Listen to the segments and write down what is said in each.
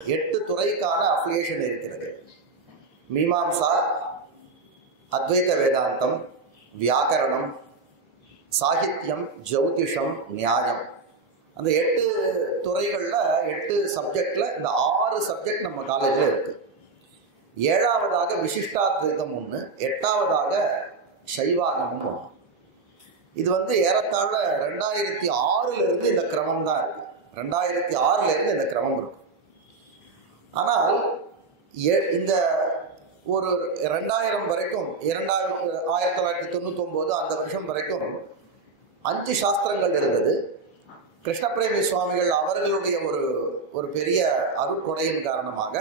8 துறைக்கான அஃபிலியேஷன் இருக்கிறது. மீமாம்சா, அத்வைத வேதாந்தம், வியாக்கரணம், சாகித்யம், ஜோதிஷம், நியாயம். அந்த 8 துறைகளில் 8 சப்ஜெக்டில் இந்த 6 சப்ஜெக்ட் நம்ம காலேஜில் இருக்குது. 7ஆவதாக விசிஷ்டாத்வைதம் ஒன்று, 8ஆவதாக சைவாகமம் ஒன்று. இது ஏறத்தாழ 2006 இந்த கிரமம் தான் இருக்குது. 2006 இந்த கிரமம் இருக்கும். ஆனால் இந்த ஒரு 2000 வரைக்கும் 1999 அந்த வருஷம் வரைக்கும் 5 சாஸ்திரங்கள் இருந்தது. கிருஷ்ணபிரேமி சுவாமிகள் அவர்களுடைய ஒரு பெரிய அருட்கொடையின் காரணமாக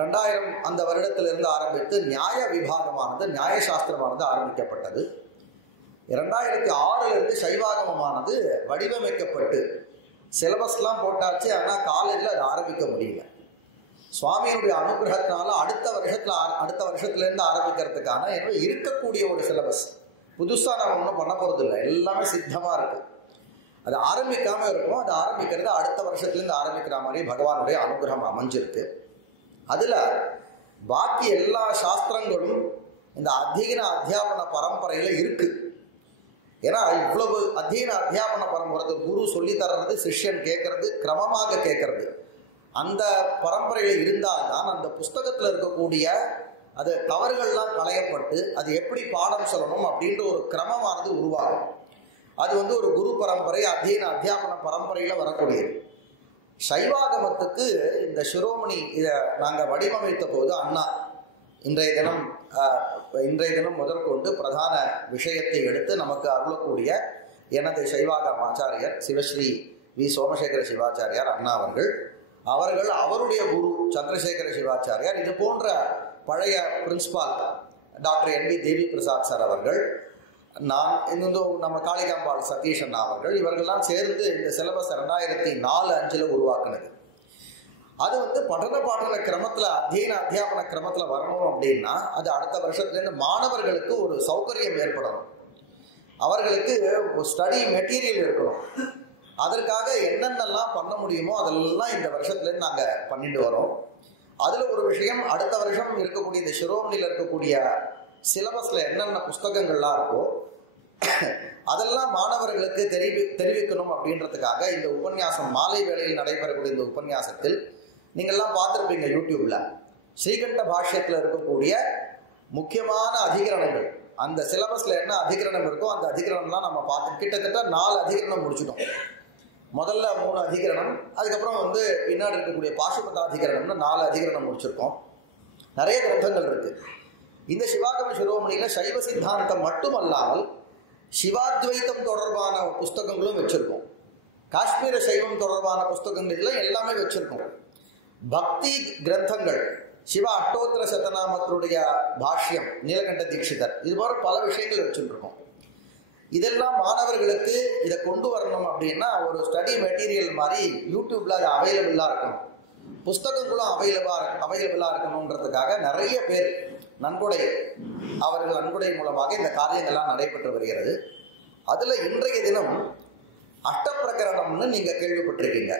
2000 அந்த வருடத்திலிருந்து ஆரம்பித்து நியாய விபாகமானது, நியாயசாஸ்திரமானது ஆரம்பிக்கப்பட்டது. 2006 சைவாகமமானது வடிவமைக்கப்பட்டு சிலபஸ்லாம் போட்டாச்சு. ஆனால் காலேஜில் அது ஆரம்பிக்க முடியல. சுவாமியினுடைய அனுகிரகத்தினால அடுத்த வருஷத்துலேருந்து ஆரம்பிக்கிறதுக்கான இருக்கக்கூடிய ஒரு சிலபஸ் புதுசாக நம்ம ஒன்றும் பண்ண போகிறது இல்லை, எல்லாமே சித்தமாக இருக்குது. அது ஆரம்பிக்காமல் இருக்கும். அது ஆரம்பிக்கிறது அடுத்த வருஷத்துலேருந்து ஆரம்பிக்கிற மாதிரி பகவானுடைய அனுகிரகம் அமைஞ்சிருக்கு. அதில் பாக்கி எல்லா சாஸ்திரங்களும் இந்த அத்தியன அத்தியாபன பரம்பரையில் இருக்குது. ஏன்னா இவ்வளவு அத்தியன அத்தியாபன பரம்பரை, குரு சொல்லித்தர்றது, சிஷ்யன் கேட்கறது, கிரமமாக கேட்கறது, அந்த பரம்பரையில் இருந்தால்தான் அந்த புஸ்தகத்தில் இருக்கக்கூடிய அது தவறுகள்லாம் களையப்பட்டு அது எப்படி பாடம் சொல்லணும் அப்படின்ற ஒரு கிரமமானது உருவாகும். அது ஒரு குரு பரம்பரை, அத்தியன அத்தியாபன பரம்பரையில் வரக்கூடியது. சைவாகமத்துக்கு இந்த சிரோமணி இதை நாங்கள் வடிவமைத்த போது அண்ணா இன்றைய தினம் முதற்கொண்டு பிரதான விஷயத்தை எடுத்து நமக்கு அருளக்கூடிய எனது சைவாகம ஆச்சாரியர் சிவஸ்ரீ வி சோமசேகர சிவாச்சாரியார் அண்ணா அவர்கள் அவருடைய குரு சந்திரசேகர சிவாச்சாரியார், இது போன்ற பழைய பிரின்சிபால் டாக்டர் NB தேவி பிரசாத் சார் அவர்கள், நான் நம்ம காளிகாம்பாள் சதீஷ் அண்ணா அவர்கள், இவர்கள்லாம் சேர்ந்து இந்த சிலபஸ் 2004-05 உருவாக்குனது. அது படின பாடன கிரமத்தில், அத்தியன அத்தியாபன கிரமத்தில் வரணும் அப்படின்னா அது அடுத்த வருஷத்துலேருந்து மாணவர்களுக்கு ஒரு சௌகரியம் ஏற்படணும். அவர்களுக்கு ஒரு ஸ்டடி மெட்டீரியல் இருக்கணும். அதற்காக என்னென்னலாம் பண்ண முடியுமோ அதெல்லாம் இந்த வருஷத்துலேருந்து நாங்கள் பண்ணிட்டு வரோம். அதில் ஒரு விஷயம், அடுத்த வருஷம் இருக்கக்கூடிய இந்த சிரோமணியில் இருக்கக்கூடிய சிலபஸில் என்னென்ன புஸ்தகங்கள்லாம் இருக்கோ அதெல்லாம் மாணவர்களுக்கு தெரிவிக்கணும் அப்படின்றதுக்காக இந்த உபன்யாசம், மாலை வேளையில் நடைபெறக்கூடிய இந்த உபன்யாசத்தில் நீங்கள்லாம் பார்த்துருப்பீங்க யூடியூப்பில், ஸ்ரீகண்ட பாஷ்யத்தில் இருக்கக்கூடிய முக்கியமான அதிகரணங்கள், அந்த சிலபஸில் என்ன அதிகரணம் இருக்கோ அந்த அதிகரணம்லாம் நம்ம பார்த்து கிட்டத்தட்ட 4 அதிகரணம் முடிச்சிட்டோம். முதல்ல 3 அதிகரணம், அதுக்கப்புறம் பின்னாடி இருக்கக்கூடிய பாசுபதாதிகரணம்னு 4 அதிகரணம் முடிச்சிருக்கோம். நிறைய கிரந்தங்கள் இருக்கு. இந்த சிவாகம சிரோமணியில் சைவ சித்தாந்தம் மட்டுமல்லாமல் சிவாத்வைத்தம் தொடர்பான புஸ்தகங்களும் வச்சிருக்கோம். காஷ்மீர சைவம் தொடர்பான புஸ்தகங்கள் எல்லாமே வச்சிருக்கோம். பக்தி கிரந்தங்கள், சிவ அஷ்டோத்திர சதநாமத்தினுடைய பாஷ்யம் நீலகண்ட தீட்சிதர், இது போல பல விஷயங்கள் வச்சுருக்கோம். இதெல்லாம் மாணவர்களுக்கு இதை கொண்டு வரணும் அப்படின்னா ஒரு ஸ்டடி மெட்டீரியல் மாதிரி யூடியூப்ல அது அவைலபிளாக இருக்கணும், புஸ்தகங்களும் அவைலபிளாக இருக்கணுன்றதுக்காக நிறைய பேர் அவர்கள் நன்கொடை மூலமாக இந்த காரியங்கள்லாம் நடைபெற்று வருகிறது. அதில் இன்றைய தினம் அஷ்டப்பிரகரணம்னு நீங்கள் கேள்விப்பட்டிருக்கீங்க.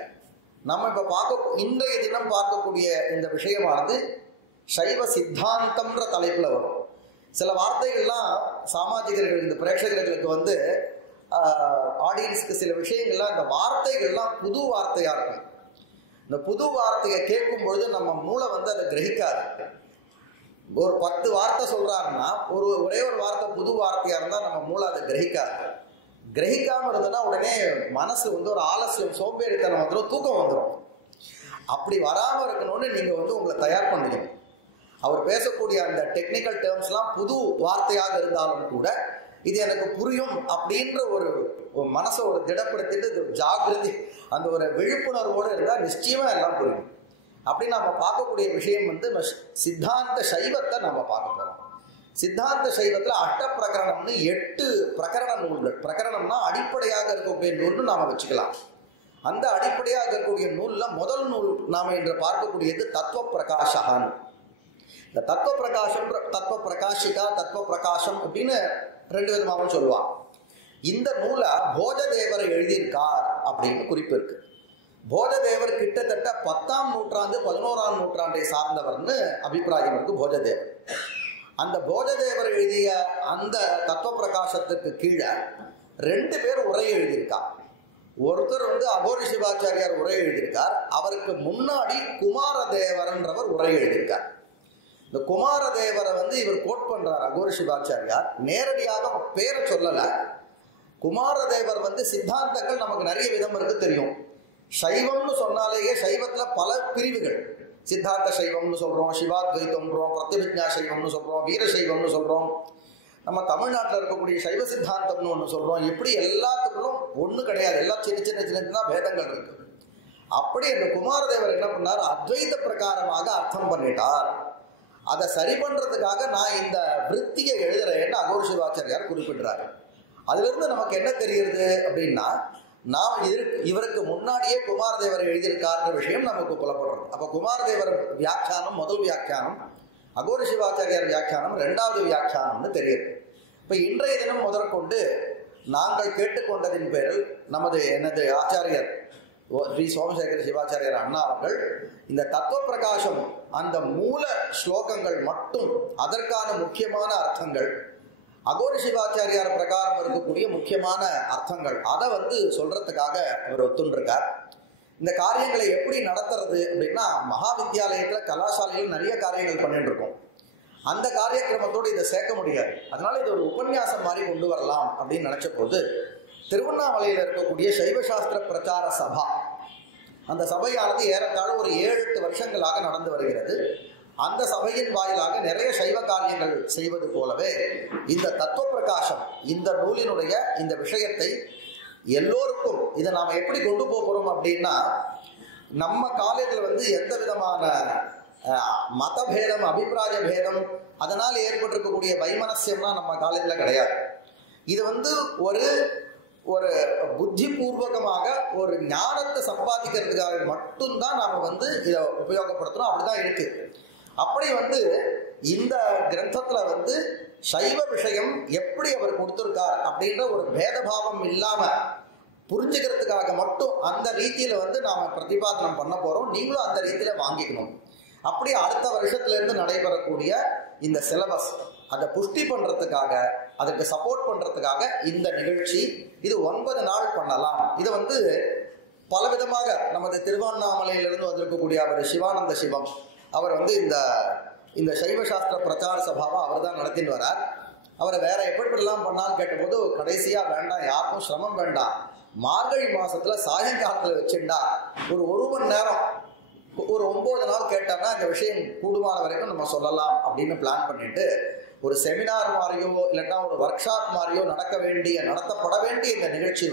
நம்ம இப்போ இன்றைய தினம் பார்க்கக்கூடிய இந்த விஷயமானது சைவ சித்தாந்தம்ன்ற தலைப்பில் வரும். சில வார்த்தைகள்லாம் சாமாஜிகர்கள், இந்த பிரேட்சகர்களுக்கு ஆடியன்ஸுக்கு சில விஷயங்கள்லாம், இந்த வார்த்தைகள்லாம் புது வார்த்தையாக இருக்கும். இந்த புது வார்த்தையை கேட்கும் பொழுது நம்ம மூளை அதை கிரகிக்காது. ஒரு 10 வார்த்தை சொல்கிறாருன்னா ஒரே ஒரு வார்த்தை புது வார்த்தையாக இருந்தால் நம்ம மூளை அதை கிரகிக்காமல் இருந்ததுன்னா உடனே மனசு ஒரு ஆலசியம், சோம்பேறித்தனம் வந்துடும், தூக்கம் வந்துடும். அப்படி வராமல் இருக்கணும்னு நீங்கள் உங்களை தயார் பண்ணிக்கணும். அவர் பேசக்கூடிய அந்த டெக்னிக்கல் டேர்ம்ஸ்லாம் புது வார்த்தையாக இருந்தாலும் கூட இது எனக்கு புரியும் அப்படின்ற ஒரு மனசை திடப்படுத்திட்டு ஜாகிரதை, அந்த ஒரு விழிப்புணர்வோடு இருந்தால் நிச்சயமாக எல்லாம் புரியும். அப்படி நம்ம பார்க்கக்கூடிய விஷயம் சித்தாந்த சைவத்தை நம்ம பார்க்க போகிறோம். சித்தாந்த சைவத்தில் அஷ்டப்பிரகரணம்னு 8 பிரகரண நூல்கள், பிரகரணம்னா அடிப்படையாக இருக்கக்கூடிய நூல்னு நாம் வச்சுக்கலாம். அந்த அடிப்படையாக இருக்கக்கூடிய நூலில் முதல் நூல் நாம் இன்று பார்க்கக்கூடியது தத்துவ பிரகாஷகான். இந்த தத்துவ பிரகாசம், தத்துவ பிரகாஷிகா, தத்துவ பிரகாசம் அப்படின்னு 2 விதமாகவும் சொல்லுவாங்க. இந்த நூலை போஜதேவர் எழுதியிருக்கார் அப்படின்னு குறிப்பு இருக்கு. போஜதேவர் கிட்டத்தட்ட 10ஆம் நூற்றாண்டு 11ஆம் நூற்றாண்டை சார்ந்தவர்னு அபிப்பிராயம் இருக்கு போஜதேவர். அந்த போஜதேவர் எழுதிய அந்த தத்துவ பிரகாசத்துக்கு கீழே 2 பேர் உரை எழுதியிருக்கார். ஒருத்தர் அகோரி சிவாச்சாரியார் உரை எழுதியிருக்கார். அவருக்கு முன்னாடி குமாரதேவர்ன்றவர் உரை எழுதியிருக்கார். இந்த குமாரதேவரை இவர் கோட் பண்றார் அகோரி சிவாச்சாரியார். நேரடியாக பேரை சொல்லல. குமாரதேவர் சித்தாந்தங்கள் நமக்கு நிறைய விதம் இருக்கு தெரியும். சைவம்னு சொன்னாலேயே சைவத்துல பல பிரிவுகள். சித்தாந்த சைவம்னு சொல்றோம், சிவாத்வைத்தம்ன்றோம், பிரத்யபிஜ்ஞா சைவம்னு சொல்றோம், வீரசைவம்னு சொல்றோம், நம்ம தமிழ்நாட்டில் இருக்கக்கூடிய சைவ சித்தாந்தம்னு ஒன்று சொல்றோம். இப்படி எல்லாத்துக்குள்ளும் ஒண்ணு கிடையாது, எல்லாம் சின்ன சின்ன சின்ன பேதங்கள் இருக்கு. அப்படி அந்த குமாரதேவர் என்ன பண்ணார், அத்வைத பிரகாரமாக அர்த்தம் பண்ணிட்டார். அதை சரி பண்றதுக்காக நான் இந்த விருத்தியை எழுதுறேன்னு அகோரி சிவாச்சாரியார் குறிப்பிடுறாரு. அதுல இருந்து நமக்கு என்ன தெரியுது அப்படின்னா, நாம் இவருக்கு முன்னாடியே குமாரதேவர் எழுதியிருக்காருன்ற விஷயம் நமக்கு புலப்படுறது. அப்ப குமாரதேவர் வியாக்கியானம் முதல் வியாக்கியானம், அகோரி சிவாச்சாரியார் வியாக்கியானம் 2வது வியாக்கியானம்னு தெரியுது. இப்ப இன்றைய தினம் முதற்கொண்டு நாங்கள் கேட்டுக்கொண்டதின் பேரில் எனது ஆச்சாரியர் ஸ்ரீ சோமசேகர சிவாச்சாரியார் அண்ணா அவர்கள் இந்த தத்துவ பிரகாசம் அந்த மூல ஸ்லோகங்கள் மட்டும், அதற்கான முக்கியமான அர்த்தங்கள், அகோரி சிவாச்சாரியார் பிரகாரம் இருக்கக்கூடிய முக்கியமான அர்த்தங்கள், அதை சொல்றதுக்காக அவர் ஒத்துண்டிருக்கார். இந்த காரியங்களை எப்படி நடத்துறது அப்படின்னா, மகா வித்தியாலயத்துல கலாசாலையில் நிறைய காரியங்கள் பண்ணிட்டு இருக்கோம். அந்த காரியக்கிரமத்தோடு இதை சேர்க்க முடியாது. அதனால இது ஒரு உபன்யாசம் மாதிரி கொண்டு வரலாம் அப்படின்னு நினைச்ச போது, திருவண்ணாமலையில் இருக்கக்கூடிய சைவசாஸ்திர பிரச்சார சபா, அந்த சபையானது ஏறத்தாழ ஒரு 7-8 வருஷங்களாக நடந்து வருகிறது. அந்த சபையின் வாயிலாக நிறைய சைவ காரியங்கள் செய்வது போலவே இந்த தத்துவ பிரகாசம் இந்த நூலினுடைய இந்த விஷயத்தை எல்லோருக்கும் இதை நாம எப்படி கொண்டு போறோம் அப்படின்னா, நம்ம காலேஜில் எந்த விதமான மதபேதம், அபிப்பிராய பேதம், அதனால் ஏற்பட்டிருக்கக்கூடிய வைமனசியம்னா நம்ம காலேஜில் கிடையாது. இது ஒரு புத்தி பூர்வகமாக ஒரு ஞானத்தை சம்பாதிக்கிறதுக்காக மட்டும்தான் நாம இதை உபயோகப்படுத்துறோம். அப்படிதான் இருக்கு. அப்படி இந்த கிரந்தத்துல சைவ விஷயம் எப்படி அவர் கொடுத்திருக்கார் அப்படின்ற ஒரு பேதபாவம் இல்லாம புரிஞ்சுக்கிறதுக்காக மட்டும் அந்த ரீதியில நாம பிரதிபாதனம் பண்ண போறோம். நீங்களும் அந்த ரீதியில வாங்கிக்கணும். அப்படி அடுத்த வருஷத்துல இருந்து நடைபெறக்கூடிய இந்த சிலபஸ் அதை புஷ்டி பண்றதுக்காக, அதுக்கு சப்போர்ட் பண்றதுக்காக இந்த நிகழ்ச்சி. இது 9 நாள் பண்ணலாம். இது பலவிதமாக நமது திருவண்ணாமலையிலிருந்து வந்திருக்கக்கூடிய அவர் சிவானந்த சிவம், அவர் இந்த சைவசாஸ்திர பிரச்சார சபாவை அவர் தான் நடத்தின்னு வரார். அவரை வேற எப்படிலாம் பண்ணாலும் கேட்டபோது, கடைசியா வேண்டாம், யாருக்கும் சிரமம் வேண்டாம், மார்கழி மாசத்துல சாயங்காலத்துல வச்சுட்டா ஒரு மணி நேரம் ஒரு 9 நாள் கேட்டோம்னா இந்த விஷயம் கூடுமான வரைக்கும் நம்ம சொல்லலாம் அப்படின்னு பிளான் பண்ணிட்டு, ஒரு செமினார் மாதிரியோ இல்லைன்னா ஒரு ஒர்க் ஷாப் மாதிரியோ நடத்தப்பட வேண்டிய இந்த நிகழ்ச்சி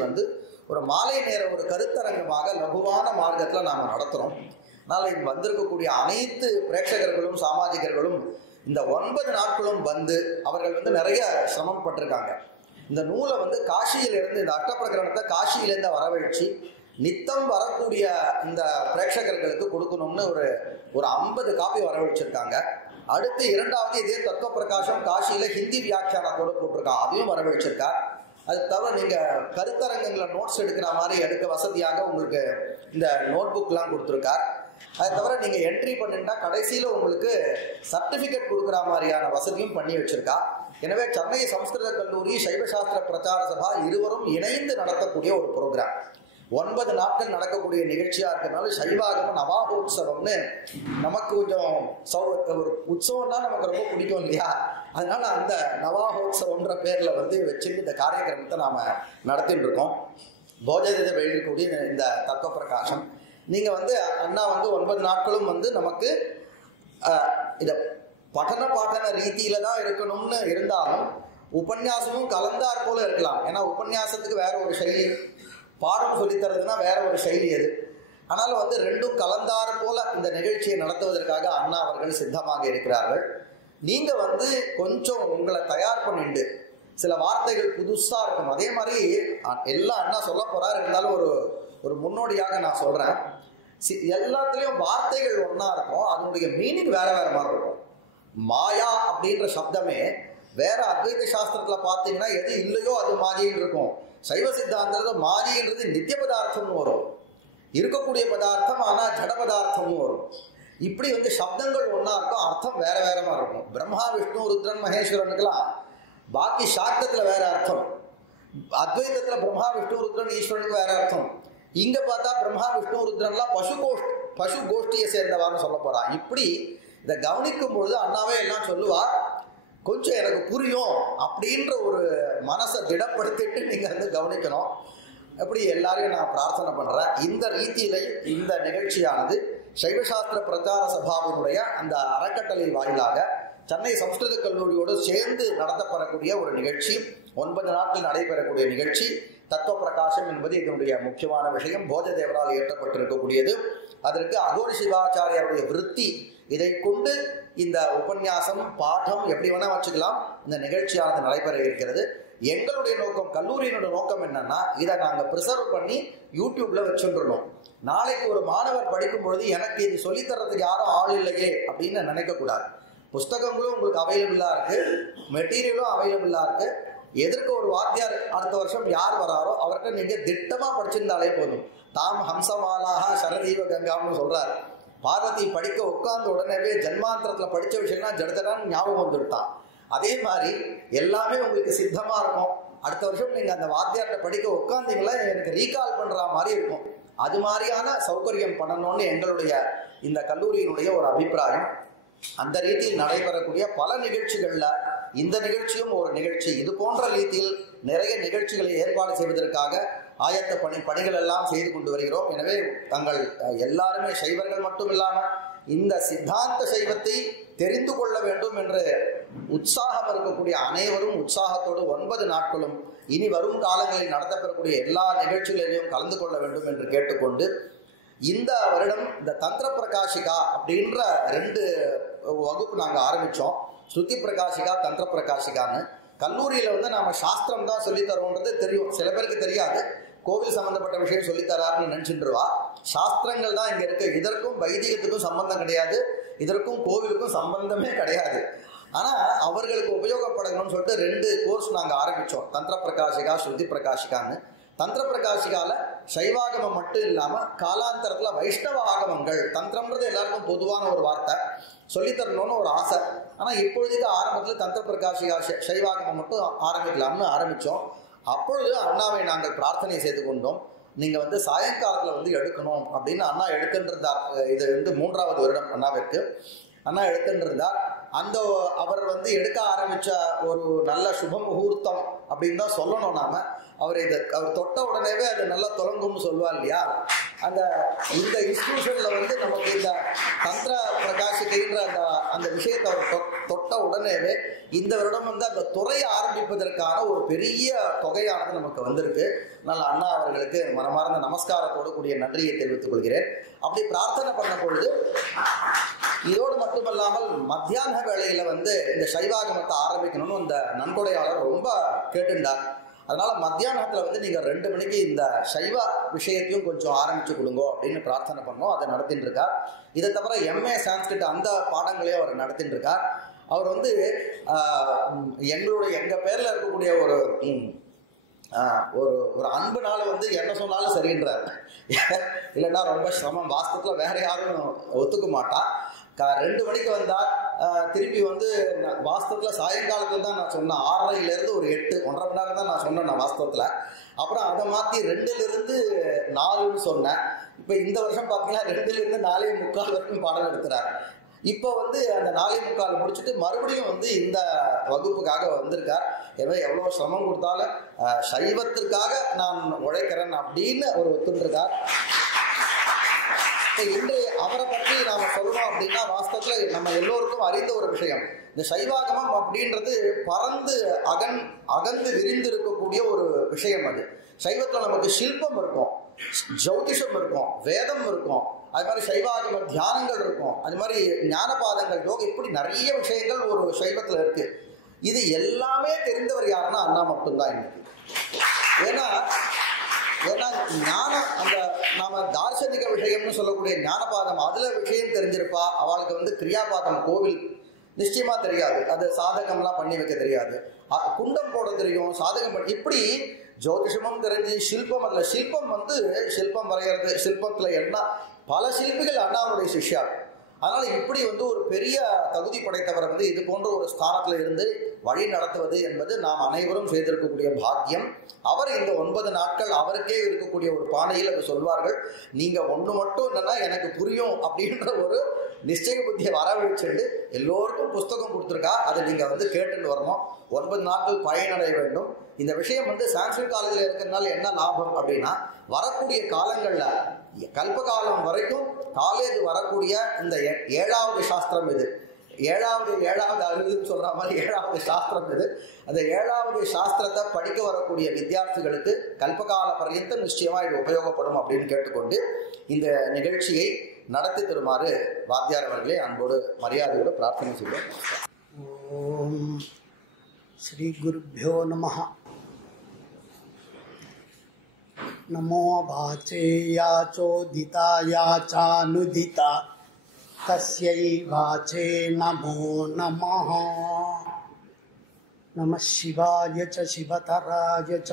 ஒரு மாலை நேரம் ஒரு கருத்தரங்கமாக லகுவான மார்க்கத்தில் நாம் நடத்துகிறோம். அதனால் இங்கே வந்திருக்கக்கூடிய அனைத்து பிரேட்சகர்களும் சாமாஜிகர்களும் இந்த 9 நாட்களும் அவர்கள் நிறைய சிரமம் பட்டிருக்காங்க. இந்த நூலை காசியிலிருந்து, இந்த அஷ்டப்பிரகரணத்தை காசியிலேருந்து வரவழைச்சு நித்தம் வரக்கூடிய இந்த பிரேட்சகர்களுக்கு கொடுக்கணும்னு ஒரு 50 காப்பி வரவழைச்சிருக்காங்க. அடுத்து 2வது இதே தத்துவ பிரகாசம் காசியில ஹிந்தி வியாக்கியானத்தோடு போட்டிருக்காங்க, அதையும் வரவழைச்சிருக்கார். அது தவிர நீங்க கருத்தரங்கங்களை நோட்ஸ் எடுக்கிற மாதிரி எடுக்க வசதியாக உங்களுக்கு இந்த நோட் புக்லாம் கொடுத்துருக்கார். அது தவிர நீங்க என்ட்ரி பண்ணிட்டா கடைசியில உங்களுக்கு சர்டிபிகேட் கொடுக்குற மாதிரியான வசதியும் பண்ணி வச்சிருக்கா. எனவே சென்னை சம்ஸ்கிருத கல்லூரி சைவசாஸ்திர பிரச்சார சபா இருவரும் இணைந்து நடத்தக்கூடிய ஒரு ப்ரோக்ராம். 9 நாட்கள் நடக்கக்கூடிய நிகழ்ச்சியா இருக்கிறதுனால சைவாகம நவாகோத்சவம்னு நமக்கு கொஞ்சம் ஒரு உற்சவம்னா நமக்கு ரொம்ப பிடிக்கும் இல்லையா? அதனால அந்த நவாகோத்சவம்ன்ற பேர்ல வச்சுட்டு இந்த காரியக்கிரமத்தை நாம நடத்திட்டு இருக்கோம். போஜதேவர் எழுதக்கூடிய இந்த தத்துவ பிரகாசம் நீங்க அண்ணா 9 நாட்களும் நமக்கு இத பாட்டன ரீதியில தான் இருக்கணும்னு இருந்தாலும் உபன்யாசமும் கலந்தாற் போல இருக்கலாம். ஏன்னா உபன்யாசத்துக்கு வேற ஒரு சைலி, பாடம் சொல்லித்தரதுன்னா வேற ஒரு சைலி அது. ஆனால் ரெண்டும் கலந்தாறு போல இந்த நிகழ்ச்சியை நடத்துவதற்காக அண்ணா அவர்கள் சித்தமாக இருக்கிறார்கள். நீங்க கொஞ்சம் உங்களை தயார் பண்ணிட்டு சில வார்த்தைகள் புதுசா இருக்கும். அதே மாதிரி எல்லாம் அண்ணா சொல்ல போறாரு, இருந்தாலும் ஒரு முன்னோடியாக நான் சொல்றேன். எல்லாத்துலயும் வார்த்தைகள் ஒன்னா இருக்கும், அதனுடைய மீனிங் வேற வேற மாதிரி இருக்கும். மாயா அப்படின்ற சப்தமே வேற அத்வைத சாஸ்திரத்துல பாத்தீங்கன்னா எது இல்லையோ அது மாயின்னு இருக்கும். சைவ சித்தாந்தத்துல மாயின்றது நித்திய பதார்த்தம்னு வரும். இருக்கக்கூடிய பதார்த்தம், ஆனால் ஜட பதார்த்தமும் வரும். இப்படி வந்து சப்தங்கள் ஒன்றா இருக்கும், அர்த்தம் வேற வேறமா இருக்கும். பிரம்மா விஷ்ணு ருத்ரன் மகேஸ்வரனுக்கெல்லாம் பாக்கி சாக்தத்தில் வேற அர்த்தம், அத்வைதத்தில் பிரம்மா விஷ்ணு ருத்ரன் ஈஸ்வரனுக்கு வேற அர்த்தம். இங்கே பார்த்தா பிரம்மா விஷ்ணு ருத்ரன்லாம் பசு கோஷ்டியை சேர்ந்தவான்னு சொல்ல போகிறான். இப்படி இதை கவனிக்கும் பொழுது அண்ணாவே எல்லாம் சொல்லுவார், கொஞ்சம் எனக்கு புரியும் அப்படின்ற ஒரு மனசை திடப்படுத்திட்டு நீங்கள் வந்து கவனிக்கணும். அப்படி எல்லாரையும் நான் பிரார்த்தனை பண்ணுறேன். இந்த ரீதியில இந்த நிகழ்ச்சியானது சைவசாஸ்திர பிரச்சார சபாவினுடைய அந்த அறக்கட்டளை வாயிலாக சென்னை சம்ஸ்கிருத கல்லூரியோடு சேர்ந்து நடத்தப்படக்கூடிய ஒரு நிகழ்ச்சி, 9 நாட்கள் நடைபெறக்கூடிய நிகழ்ச்சி. தத்துவ பிரகாசம் என்பது இதனுடைய முக்கியமான விஷயம். போஜதேவரால் ஏற்றப்பட்டிருக்கக்கூடியது. அதற்கு அகோரி சிவாச்சாரியாருடைய விருத்தி, இதை கொண்டு இந்த உபன்யாசம் பாடம் எப்படி வேணா வச்சுக்கலாம். இந்த நிகழ்ச்சியானது நடைபெற இருக்கிறது. எங்களுடைய நோக்கம், கல்லூரியினுடைய நோக்கம் என்னன்னா, இதை நாங்கள் ப்ரிசர்வ் பண்ணி யூடியூப்ல வச்சுருந்தோம். நாளைக்கு ஒரு மாணவர் படிக்கும் பொழுது எனக்கு இது சொல்லித்தரதுக்கு யாரும் ஆள் இல்லையே அப்படின்னு நினைக்கக்கூடாது. புஸ்தகங்களும் உங்களுக்கு அவைலபிளா இருக்கு, மெட்டீரியலும் அவைலபிளா இருக்கு. எதற்கு ஒரு வாத்தியார் அடுத்த வருஷம் யார் வராரோ அவர்கிட்ட நீங்க திட்டமா படிச்சிருந்தாலே போதும். தாம் ஹம்சமாலாக சரதீவ கங்காம்னு சொல்றாரு. பார்வதி படிக்க உட்கார்ந்த உடனேவே ஜன்மாந்திரத்தில் படித்த விஷயம்லாம் ஜடஜடான்னு ஞாபகம் வந்துவிட்டான். அதே மாதிரி எல்லாமே உங்களுக்கு சித்தமாக இருக்கும். அடுத்த வருஷம் நீங்கள் அந்த வாத்தியார்கிட்ட படிக்க உட்காந்தீங்களா எனக்கு ரீகால் பண்ணுற மாதிரி இருக்கும். அது மாதிரியான சௌகரியம் பண்ணணும்னு எங்களுடைய இந்த கல்லூரியினுடைய ஒரு அபிப்பிராயம். அந்த ரீதியில் நடைபெறக்கூடிய பல நிகழ்ச்சிகளில் இந்த நிகழ்ச்சியும் ஒரு நிகழ்ச்சி. இது போன்ற ரீதியில் நிறைய நிகழ்ச்சிகளை ஏற்பாடு செய்வதற்காக ஆயத்த பணிகள் எல்லாம் செய்து கொண்டு வருகிறோம். எனவே தங்கள் எல்லாருமே சைவர்கள் மட்டும் இல்லாமல் இந்த சித்தாந்த சைவத்தை தெரிந்து கொள்ள வேண்டும் என்று உற்சாகம் இருக்கக்கூடிய அனைவரும் உற்சாகத்தோடு 9 நாட்களும் இனி வரும் காலங்களில் நடத்தப்பெறக்கூடிய எல்லா நிகழ்ச்சிகளிலும் கலந்து கொள்ள வேண்டும் என்று கேட்டுக்கொண்டு, இந்த வருடம் இந்த தந்திர பிரகாஷிகா அப்படின்ற 2 வகுப்பு நாங்கள் ஆரம்பித்தோம். ஸ்ருதி பிரகாஷிகா, தந்திர பிரகாஷிகான்னு. கல்லூரியில் வந்து நாம் சாஸ்திரம் தான் சொல்லித்தரோன்றது தெரியும், சில பேருக்கு தெரியாது. கோவில் சம்பந்தப்பட்ட விஷயம் சொல்லித்தராருன்னு நினச்சிட்டுருவா. சாஸ்திரங்கள் தான் இங்கே இருக்குது. இதற்கும் வைதிகத்துக்கும் சம்பந்தம் கிடையாது, இதற்கும் கோவிலுக்கும் சம்பந்தமே கிடையாது. ஆனால் அவர்களுக்கு உபயோகப்படணும்னு சொல்லிட்டு 2 கோர்ஸ் நாங்கள் ஆரம்பித்தோம், தந்திர பிரகாஷிகா, ஸ்ருதி பிரகாஷிகான்னு. தந்திர பிரகாஷிகாவில் சைவாகமம் மட்டும் இல்லாமல் காலாந்தரத்தில் வைஷ்ணவ ஆகமங்கள், தந்திரம்ன்றது எல்லாருக்கும் பொதுவான ஒரு வார்த்தை, சொல்லித்தரணும்னு ஒரு ஆசை. ஆனால் இப்பொழுதுக்கு ஆரம்பத்தில் தந்திர பிரகாஷிகா சைவாகமம் மட்டும் ஆரம்பிக்கலாம்னு ஆரம்பித்தோம். அப்பொழுது அண்ணாவை நாங்கள் பிரார்த்தனை செய்து கொண்டோம். நீங்கள் வந்து சாயங்காலத்தில் வந்து எடுக்கணும் அப்படின்னு அண்ணா எடுத்துன்றிருந்தார். இது வந்து 3வது வருடம் அண்ணாவிற்கு. அண்ணா எடுத்துன்றிருந்தார். அந்த அவர் வந்து எடுக்க ஆரம்பித்த ஒரு நல்ல சுப முகூர்த்தம் அப்படின்னு தான் சொல்லணும். நாம் அவர் தொட்ட உடனேவே அது நல்லா தொடங்கும்னு சொல்லுவார் இல்லையா? இந்த இன்ஸ்டிடியூஷனில் வந்து நமக்கு இந்த தந்திர பிரகாஷிகைன்ற அந்த விஷயத்தை அவர் தொட்ட உடனேவே இந்த வருடம் வந்து அந்த துறையை ஆரம்பிப்பதற்கான ஒரு பெரிய தொகையானது நமக்கு வந்திருக்கு. அதனால் அண்ணா அவர்களுக்கு மனமார்ந்த நமஸ்காரத்தோடு கூடிய நன்றியை தெரிவித்துக் கொள்கிறேன். அப்படி பிரார்த்தனை பண்ண பொழுது இதோடு மட்டுமல்லாமல் மத்தியான வேளையில் வந்து இந்த சைவாகமத்தை ஆரம்பிக்கணும்னு இந்த நன்கொடையாளர் ரொம்ப கேட்டுண்டார். அதனால் மத்தியானத்தில் வந்து நீங்கள் 2 மணிக்கு இந்த சைவ விஷயத்தையும் கொஞ்சம் ஆரம்பித்து கொடுங்கோ அப்படின்னு பிரார்த்தனை பண்ணோம். அதை நடத்தின்னு இருக்கார். இதை தவிர MA சான்ஸ்கிரிட் அந்த பாடங்களையும் அவர் நடத்தின்னு இருக்கார். அவர் வந்து எங்கள் பேரில் இருக்கக்கூடிய ஒரு அன்புனால வந்து என்ன சொன்னாலும் சரின்றார். இல்லைன்னா ரொம்ப சிரமம், வாஸ்தவத்தில் வேற யாரும் ஒத்துக்க மாட்டா. 2 மணிக்கு வந்தால் திருப்பி வந்து வாஸ்தவத்தில் சாயங்காலத்தில் தான் நான் சொன்னேன். 6:30 ஒரு 8 1.5 மணி நேரம் தான் நான் சொன்னேன் நான் வாஸ்தவத்தில். அப்புறம் அதை மாற்றி 2லிருந்து 4ன்னு சொன்னேன். இப்போ இந்த வருஷம் பார்த்தீங்கன்னா 2லிருந்து 4:45 வரைக்கும் பாடம் எடுத்துறார். இப்போ வந்து அந்த 4:45 முடிச்சுட்டு மறுபடியும் வந்து இந்த வகுப்புக்காக வந்திருக்கார். எவ்வளோ சிரமம் கொடுத்தாலும் சைவத்திற்காக நான் உழைக்கிறேன் அப்படின்னு அவர் ஒத்துருக்கார். இன்று அவரை பற்றி நாம் சொல்லணும் அப்படின்னா வாஸ்தவத்தில் நம்ம எல்லோருக்கும் அறிந்த ஒரு விஷயம். இந்த சைவாகமம் அப்படின்றது பறந்து அகந்து விரிந்து இருக்கக்கூடிய ஒரு விஷயம். அது சைவத்தில் நமக்கு சில்பம் இருக்கும், ஜௌதிஷம் இருக்கும், வேதம் இருக்கும், அது மாதிரி சைவாகம தியானங்கள் இருக்கும், அது மாதிரி ஞானபாதங்கள், யோகம், இப்படி நிறைய விஷயங்கள் ஒரு சைவத்தில் இருக்கு. இது எல்லாமே தெரிந்தவர் யாருன்னா அண்ணா மட்டும்தான் இன்னைக்கு. ஏன்னா ஞானம், அந்த நாம தார்சனிக விஷயம்னு சொல்லக்கூடிய ஞானபாதம், அதுல விஷயம் தெரிஞ்சிருப்பா. அவளுக்கு வந்து கிரியாபாதம், கோவில் நிச்சயமா தெரியாது, அது சாதகம்லாம் பண்ணி வைக்க தெரியாது, குண்டம் போட தெரியும், சாதகம் இப்படி ஜோதிஷமும் தெரிஞ்சு சில்பம் அதில் சில்பம் சில்பம் வரைகிறது, சில்பத்தில் என்ன பல சிற்பிகள் அண்ணாவுடைய சிஷ்யா. அதனால் இப்படி ஒரு பெரிய தகுதி படைத்தவர் இது போன்ற ஒரு ஸ்தானத்தில் இருந்து வழி நடத்துவது என்பது நாம் அனைவரும் செய்திருக்கக்கூடிய பாக்கியம். அவர் இந்த 9 நாட்கள் அவருக்கே இருக்கக்கூடிய ஒரு பானையில் அவர் சொல்வார்கள், நீங்கள் ஒன்று மட்டும் என்னன்னா எனக்கு புரியும் அப்படின்ற ஒரு நிச்சய புத்தியை வரவழைச்சுட்டு எல்லோருக்கும் புஸ்தகம் கொடுத்துருக்கா, அதை நீங்கள் கேட்டுன்னு வரணும். 9 நாட்கள் பயனடைய வேண்டும். இந்த விஷயம் சான்ஸ்கிரிட் காலேஜில் இருக்கிறதுனால என்ன லாபம் அப்படின்னா, வரக்கூடிய காலங்களில் கல்பகாலம் வரைக்கும் காலேஜ் வரக்கூடிய இந்த 7வது சாஸ்திரம் இது, ஏழாவது அறிவுன்னு சொல்ற மாதிரி 7வது சாஸ்திரம் இது. அந்த 7வது சாஸ்திரத்தை படிக்க வரக்கூடிய வித்தியார்த்திகளுக்கு கல்பகால பர்யந்தம் நிச்சயமாக இது உபயோகப்படும் அப்படின்னு கேட்டுக்கொண்டு இந்த நிகழ்ச்சியை நடத்தி தருமாறு வாத்தியார் அவர்களே அன்போடு மரியாதையோடு பிரார்த்தனை செய்வோம். ஓம் ஸ்ரீ குருभ्यो நமः. நமோ வாச்சேயா சோதிதா யாச்சானுதிதா தஸ்யை வாச்சே நமோ நமः. நம சிவாய ச சிவதராய ச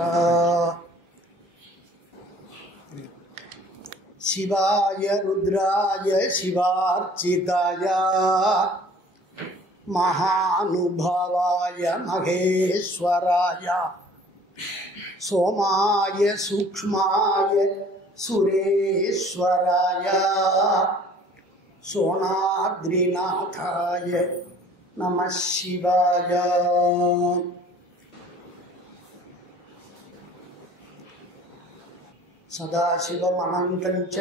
சிவாய ருத்ராய சிவார்ச்சிதாய மகானுபாவாய மகேஸ்வராய சோமாய சூக்ஷ்மாய சுரேஸ்வராய சோணாத்ரிநாதாய நம சிவாய. சதாசிவமனந்தஞ்ச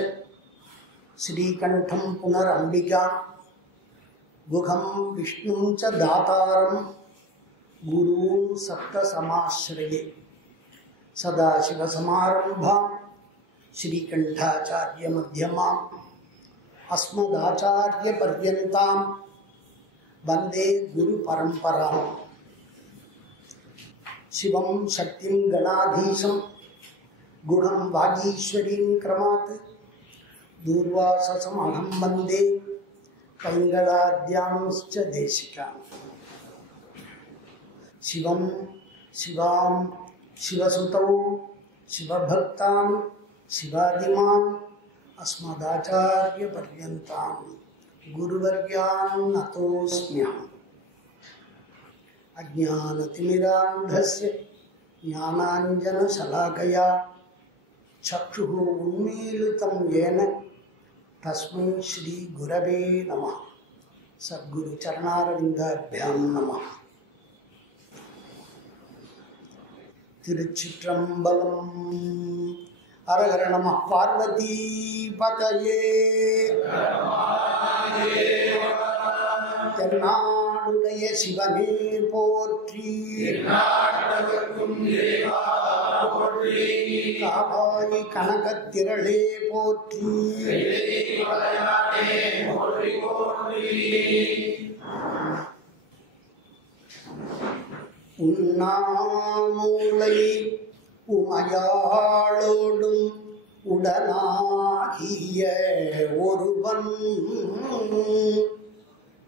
ஸ்ரீகண்டம் புனரம்பிகா குகம் விஷ்ணும் ச தாதாரம் குருன் சப்தசமாஸ்ரயே. சதாசிவசமாரம்பாம் ஸ்ரீகண்டாச்சார்ய மத்தியமாம் அஸ்மதாச்சார்ய பர்யந்தாம் வந்தே குரு பரம்பராம். சிவம் சக்திம் கணாதீசம் குணம் வாகீஸ்வரீம் கிரமாத் தூர்வாசசம் அகம் வந்தே கைங்களாத்யாம்ச்ச தேசிகாம். சிவம் சிவாம் சிவசுதௌ சிவபக்தாம் சிவாதிமாம் அஸ்மதாச்சார்ய பர்யந்தாம் குருவர்யான் நதோஸ்ம்யம். அஜ்ஞானதிமிராந்தஸ்ய ஞானாஞ்சனசலாகயா சக்ஷுः உன்மீலிதம் ஏன தஸ்மை ஸ்ரீ குரவே நமः. சத்குரு சரணாரவிந்தாभ्यां நமः. திருச்சிற்றம்பலம். அரஹர நம பார்வதி பதயே. தென்னாடுடைய சிவனே போற்றி. காவாய் கனகத்திரளே போற்றி. உண்ணாமூலை உமையாளோடும் உடனாகிய ஒருவன்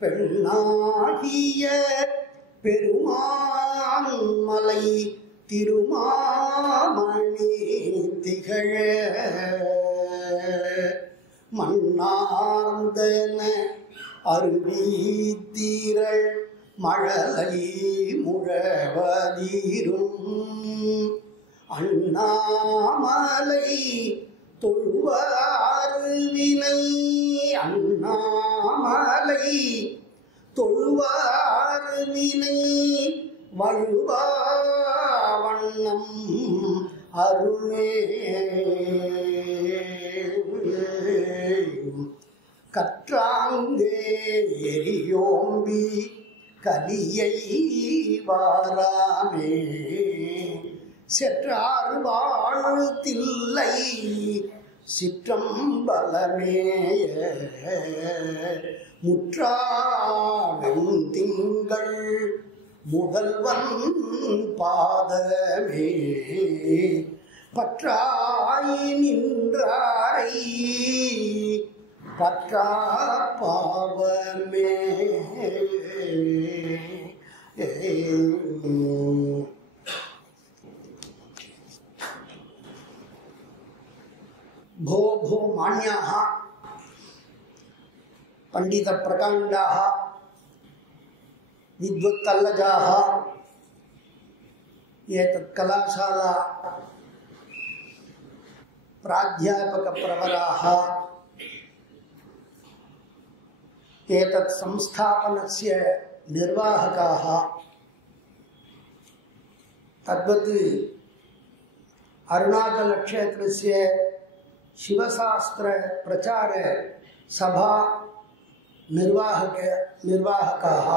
பெண்ணாகிய பெருமான் மலை திருமாமணி திகழ மண்ணார்ந்தன அருவி தீரள் மழலை முழவதீரும் அண்ணாமலை தொழுவாருவினை. அண்ணாமலை தொழுவாருவினை வழுவா வண்ணம் அருளே. கற்றாங்கே எரியோம்பி கலியை வாராமே செற்றார் வாழ்த்தில்லை சிற்றம்பலமேய முற்றாவெண் திங்கள் முதல்வன் பாதமே பற்றாய் நின்றாரை பற்றா பாவமே. पण्डितप्रकाण्डाः विद्वत्तल्लजाः एतत् कलाशाला प्राध्यापकप्रवराः एतत् संस्थापनस्य निर्वाहकाः तद्वत् अरुणाचलक्षेत्रस्य शिवशास्त्रप्रचार सभा निर्वाहकाः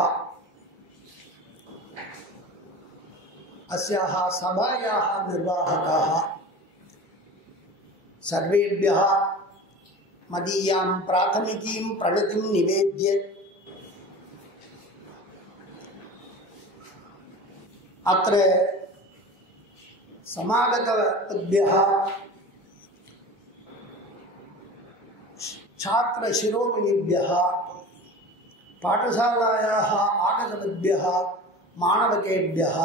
अस्याः सभायाः निर्वाहकाः सर्वेभ्यः मदीयां प्राथमिकीं प्रणतिं निवेद्य अत्र समागतेभ्यः छात्रशिरोमणिभ्यः पाठशालायाः आगतवद्भ्यः माणवकेभ्यः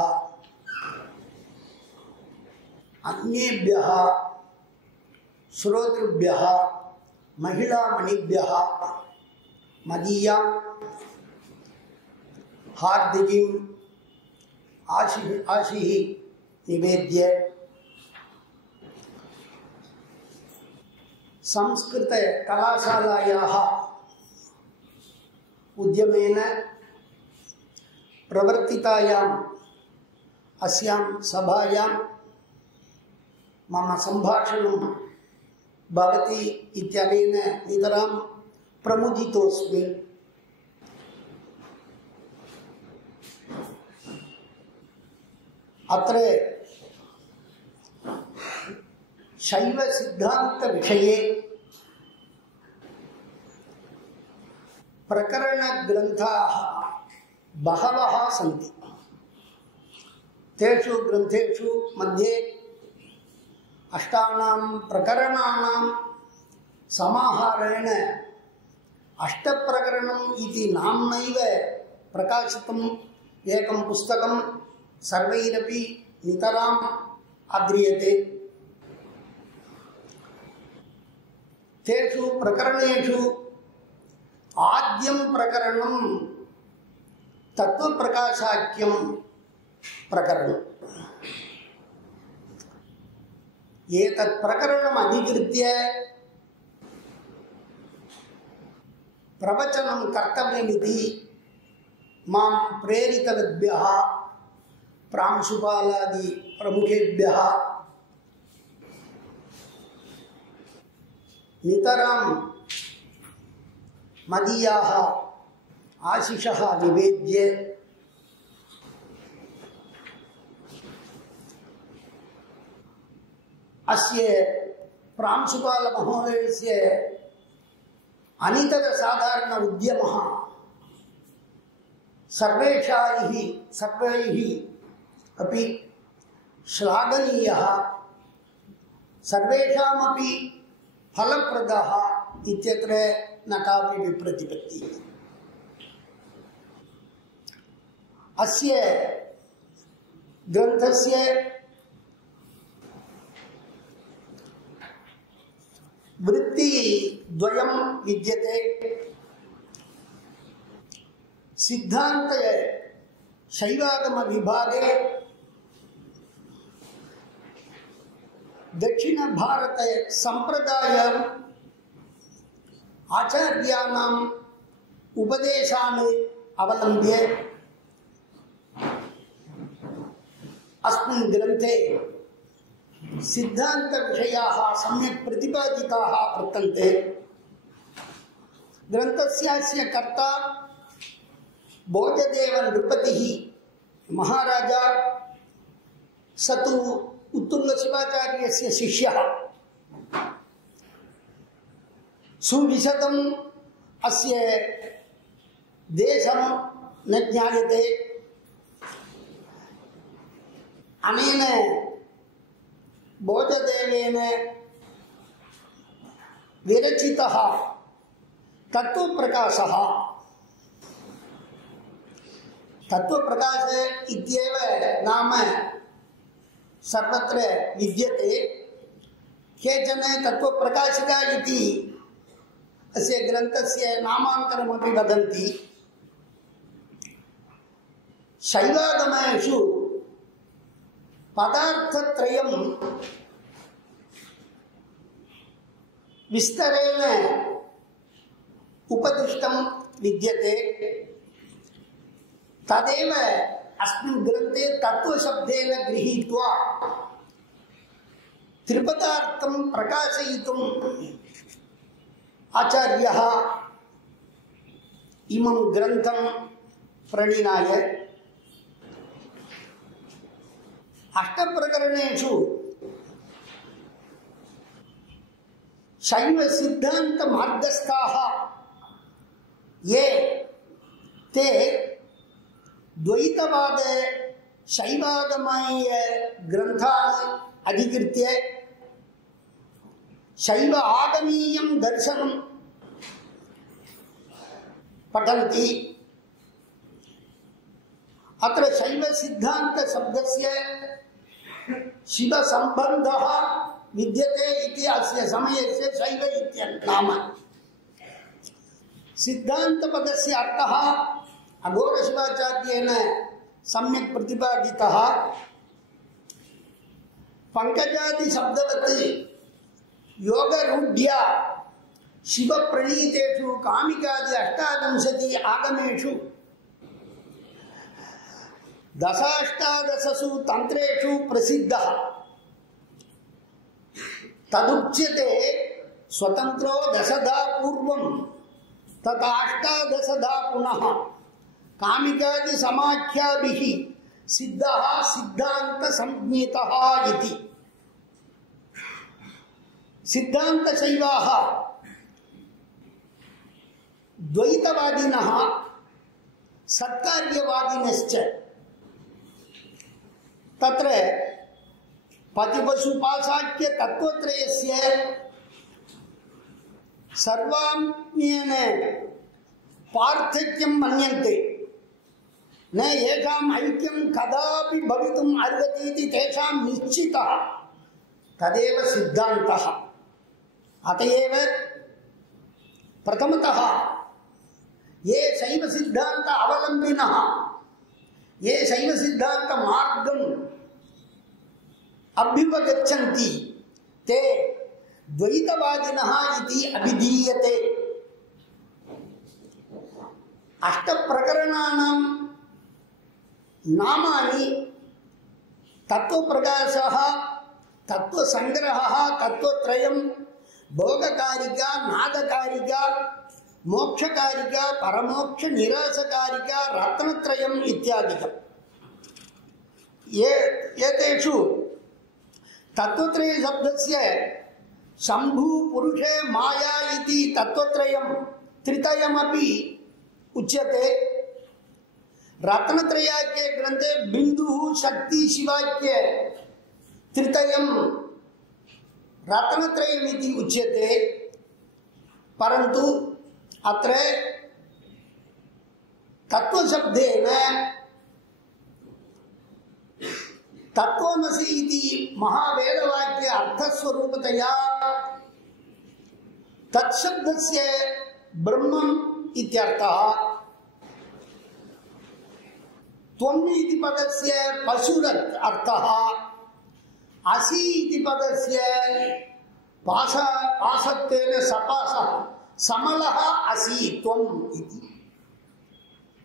अन्येभ्यः श्रोतृभ्यः महिलामणिभ्यः मदीयां हार्दिकीं आशीः निवेद्य संस्कृत कलाशालायाः उद्यमेन प्रवर्तितायाम् अस्यां सभायां मम सम्भाषणं भवति इत्यनेन नितरां प्रमुदितोऽस्मि। अत्र शैव सिद्धांत विषये प्रकरण ग्रंथाः बहवः सन्ति। तेषु ग्रंथेषु मध्ये अष्टानां प्रकरणानां समाहारेण अष्टप्रकरणम् इति नाम्नैव प्रकाशितम् एकं पुस्तकं सर्वैरपि नितराम् आद्रियते। तेषु प्रकरणेषु आद्यं प्रकरणं तत्त्वप्रकाशाख्यं प्रकरणम्। एतत् प्रकरणम् अधिकृत्य प्रवचनं कर्तव्यमिति मां प्रेरितवद्भ्यः प्रांशुपालादि प्रमुखेभ्यः नितरां मदीयाः आशिषः निवेद्य अस्य प्रांशुपालमहोदयस्य अनितरसाधारण उद्यमः सर्वैः अपि श्लाघनीयः, सर्वेषामपि फलप्रदः इत्यत्र न कापि विप्रतिपत्तिः। अस्य ग्रन्थस्य वृत्तिद्वयं विद्यते। सिद्धान्त शैवागम विभागे दक्षिण भारत संप्रदाय आचार्याणाम् उपदेशान् अवलम्ब्य अस्मिन् ग्रन्थे सिद्धांत विषयाः सम्यक् प्रतिपादिताः वर्तन्ते। ग्रन्थस्य कर्ता भोजदेव नृपतिः महाराजा स तु उत्तुङ्गशिवाचार्यस्य शिष्यः। सुविशदम् अस्य देशं न ज्ञायते। अनेन भोजदेवेन विरचितः तत्त्वप्रकाशः, तत्त्वप्रकाश इत्येव नाम सर्वत्र विद्यते। केचन तत्त्वप्रकाशिका इति अस्य ग्रन्थस्य नामान्तरमपि वदन्ति। शैवागमेषु पदार्थत्रयं विस्तरेण उपदिष्टं विद्यते। तदेव अस्मिन् ग्रन्थे तत्त्वशब्देन गृहीत्वा त्रिपदार्थं प्रकाशयितुम् आचार्यः इमं ग्रन्थं प्रणिनाय। अष्टप्रकरणेषु शैव सिद्धांत मार्गस्थाः ये ते द्वैतवाद शैवागमय ग्रन्थान् अधिकृत्य शैव आगमीयं दर्शनं पठन्ति। अत्र शैव सिद्धांत शब्दस्य शिव संबंधः विद्यते इति अस्य समयस्य शैव इत्यनाम। सिद्धांत पदस्य अर्थः अघोरशिवाचार्येण सम्यक् प्रतिपादितः। पंकजादि शब्दवत् योगरूढ्या शिव प्रणीतेषु कामिकादि अष्टाविंशति आगमेषु दशाष्टादशसु तंत्रेषु प्रसिद्धः। तदुच्यते स्वतंत्रो दशधा पूर्वं तथा अष्टादशधा पुनः कामिकादि समाख्याभिः सिद्धः सिद्धांत संज्ञितः इति। सिद्धांत शैवाः द्वैतवादिनः सत्कार्यवादिनश्च। तत्र पतिपशुपाशाख्य तत्वत्रयस्य सर्वाम्येन पार्थक्यं मन्यन्ते। न येषाम् ऐक्यं कदापि भवितुम् अर्हति इति तेषां निश्चितः। तदेव सिद्धान्तः। अतएव प्रथमतः ये शैव सिद्धांत अवलंबिनः, ये शैव सिद्धांत मार्गम् अभ्युपगच्छन्ति ते द्वैतवादिनः इति अभिधीयते। अष्टप्रकरणानां नामानि तत्त्वप्रकाशः, तत्त्वसंग्रहः, तत्त्वत्रयं, भोगकारिका, नादकारिका, मोक्षकारिका, परमोक्ष निरासकारिका, रत्नत्रयम् इत्यादिकम्। एतेषु तत्त्वत्रय शब्दस्य शंभु पुरुषे माया इति तत्त्वत्रयं त्रितयमपि उच्यते। रत्नत्रयाख्ये ग्रन्थे बिन्दुः शक्ति शिवाख्ये त्रितयं रत्नत्रयमिति उच्यते। परन्तु अत्र तत्त्वशब्देन तत्त्वमसि इति महावेदवाक्य अर्थस्वरूपतया तत्शब्दस्य ब्रह्मम् इत्यर्थः। त्वम् इति पदस्य पशुरत् अर्थः। असि इति पदस्य पाशत्वेन सपासः समलः असि त्वम् इति।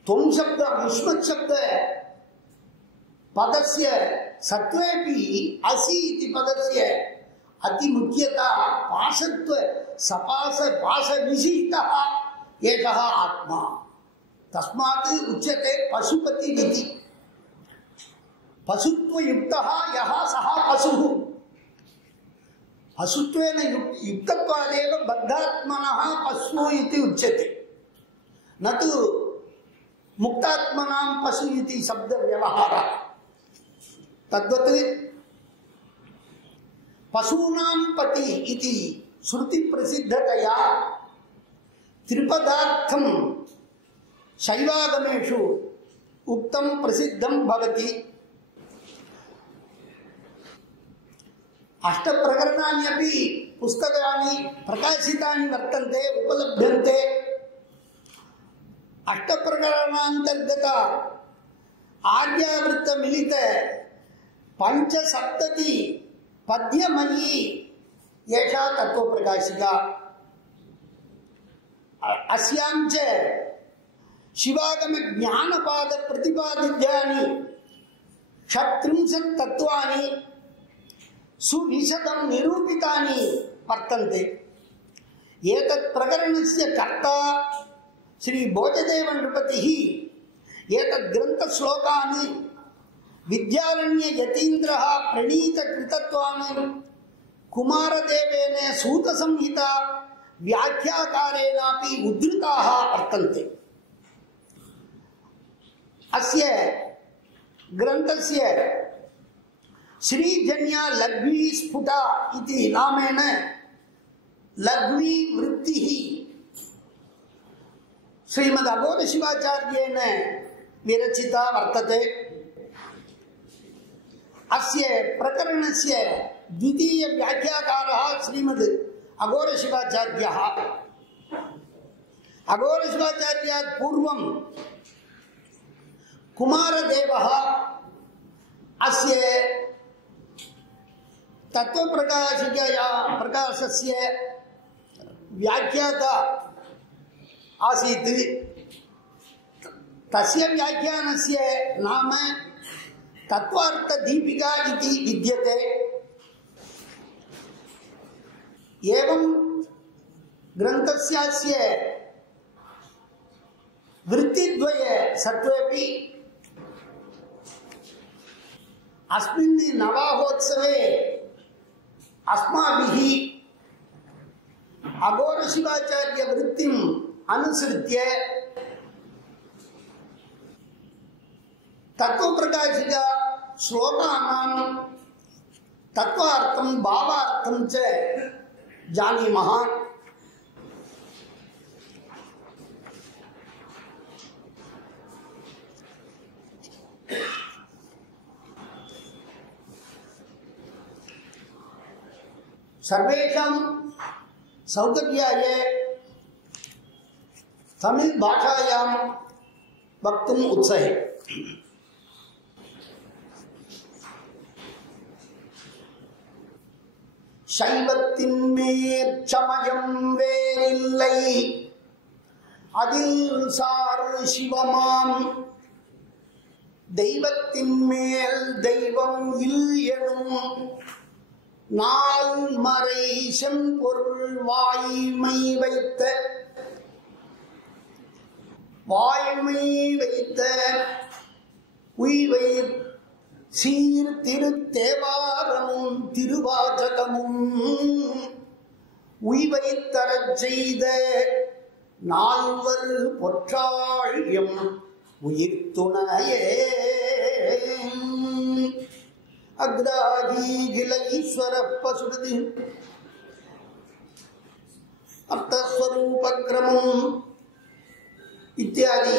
त्वम् शब्द युष्मत् शब्द पदस्य सत्वेपि असि इति पदस्य अतिमुख्यता पाशत्व सपास पाश विशिष्टः एकः आत्मा। तस्मात् उच्यते पशुपतिरिति। पशुत्वयुक्तः यः सः पशुः। पशुत्वेन युक्तत्वादेव बद्धात्मनः पशु इति उच्यते, न तु मुक्तात्मनां पशु इति शब्दव्यवहारः। तद्वत् पशूनां पति इति श्रुति प्रसिद्धतया त्रिपदार्थं शैवागमेषु उक्तं प्रसिद्धं भवति। अष्टप्रकरणानि अपि पुस्तकानि प्रकाशितानि वर्तन्ते उपलभ्यन्ते अष्टप्रकरणान्तर्गत आर्यावृत्तमिलित पंचसप्तति पद्यमयी एषा तत्त्वप्रकाशिका अस्यां च शिवागम ज्ञानपाद प्रतिपादितानि षट्त्रिंशत् तत्त्वानि सुविशदं निरूपितानि वर्तन्ते। एतत् प्रकरणस्य कर्ता श्री भोजदेव नृपतिः एतत् ग्रन्थश्लोकानि विद्यारण्य यतीन्द्रः प्रणीत कृतत्वानि कुमारदेवेन सूत संहिता व्याख्याकारेणापि उद्धृताः वर्तन्ते। अस्य ग्रन्थस्य श्रीजन्या लघ्वी स्फुटा इति नामेन लघ्वी वृत्तिः श्रीमद् अघोरशिवाचार्येण विरचिता वर्तते। अस्य प्रकरणस्य द्वितीय व्याख्याकारः श्रीमद् अघोरशिवाचार्यः। अघोरशिवाचार्यात् पूर्वं कुमारदेवः अस्य तत्त्वप्रकाशिकया प्रकाशस्य व्याख्याता आसीत्। तस्य व्याख्यानस्य नाम तत्त्वार्थदीपिका इति विद्यते। एवं ग्रन्थस्यास्य वृत्तिद्वये सत्त्वेपि अस्मिन् नवाहोत्सवे अस्माभिः अघोरशिवाचार्य वृत्तिम् अनुसृत्य तत्त्वप्रकाशिका श्लोकानां तत्त्वार्थं भावार्थं च जानीमः। सर्वेषां सौकर्याय तमिळ् भाषायां वक्तुम् उत्सहे। சைவத்தின் மேற்சமயம் வேறில்லை அதில் சார் சிவமாம் தெய்வத்தின் மேல் தெய்வம் இல் எனும் நாள் மறை செம்பொருள் வாய்மை வைத்த உய்வை சீர் திருத்தேவாரமும் திருவாசகமும் உய்வை தரச் செய்த நால்வர் பொற்றாழியம் உயிர் துணையே அக்ராதி கிளீஸ்வர பசுருதி அர்த்தஸ்வரூபக்ரமம் இத்தியாதி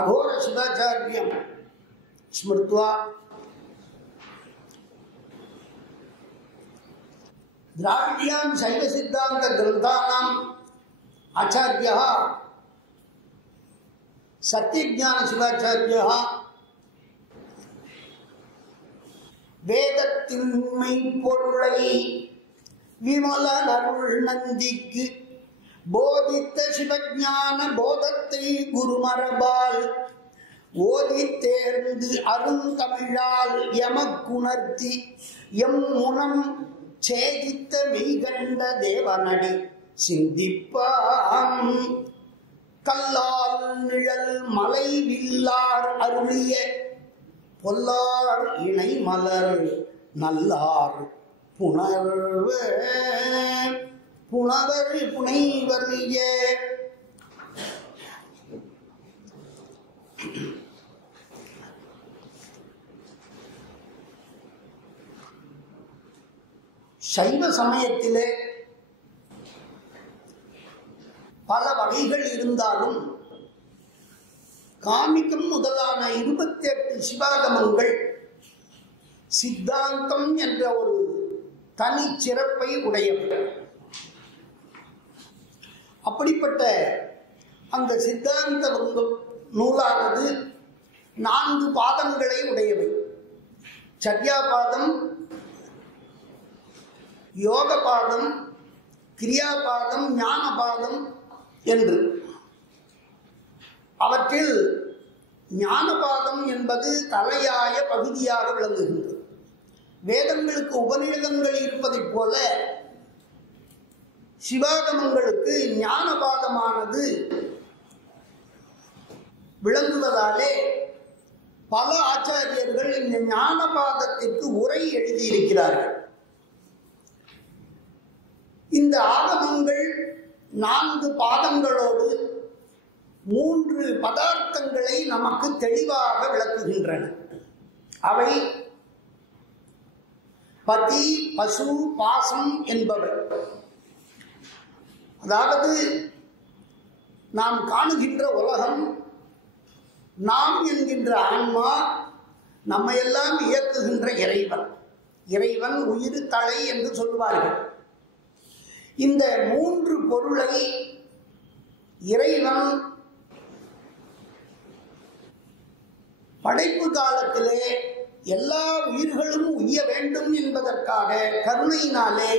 அகோர சிவாச்சாரியம் स्मृत्वा द्राविड्यां शैव सिद्धांत ग्रंथानाम् आचार्यः सत्यज्ञान शिवाचार्यः வேதத்தின் மெய்ப்பொருளை விமலனருள் நந்திக்கு போதித்த சிவஞான போதத்தை குருமரபால் ஓதி தேர்ந்து அருந்தமிழால் எமக்குணர்த்தி எம் முனம் சேதித்த மெய்கண்ட தேவனடி சிந்திப்பாம் கல்லால் நிழல் மலை வில்லார் அருளிய பொல்லார் இணை மலர் நல்லார் புனவர் புனைவரிய சைவ சமயத்திலே பல வகைகள் இருந்தாலும் காமிகம் முதலான 28 சிவாகமங்கள் சித்தாந்தம் என்ற ஒரு தனி சிறப்பை உடையவர். அப்படிப்பட்ட அந்த சித்தாந்த நூலானது 4 பாதங்களை உடையவை. சர்யாபாதம், யோகபாதம், கிரியாபாதம், ஞானபாதம் என்று. அவற்றில் ஞானபாதம் என்பது தலையாய பகுதியாக விளங்குகின்றது. வேதங்களுக்கு உபநிடதங்கள் இருப்பதைப் போல சிவாகமங்களுக்கு ஞானபாதமானது விளங்குவதாலே பல ஆச்சாரியர்கள் இந்த ஞானபாதத்திற்கு உரை எழுதியிருக்கிறார்கள். இந்த ஆகமங்கள் 4 பாதங்களோடு 3 பதார்த்தங்களை நமக்கு தெளிவாக விளக்குகின்றன. அவை பதி, பசு, பாசம் என்பவை. அதாவது நாம் காணுகின்ற உலகம், நாம் என்கின்ற ஆன்மா, நம்மையெல்லாம் இயக்குகின்ற இறைவன். இறைவன் உயிர் தலை என்று சொல்வார்கள். இந்த 3 பொருளை இறைவன் படைப்பு காலத்திலே எல்லா உயிர்களும் உய்ய வேண்டும் என்பதற்காக கருணையினாலே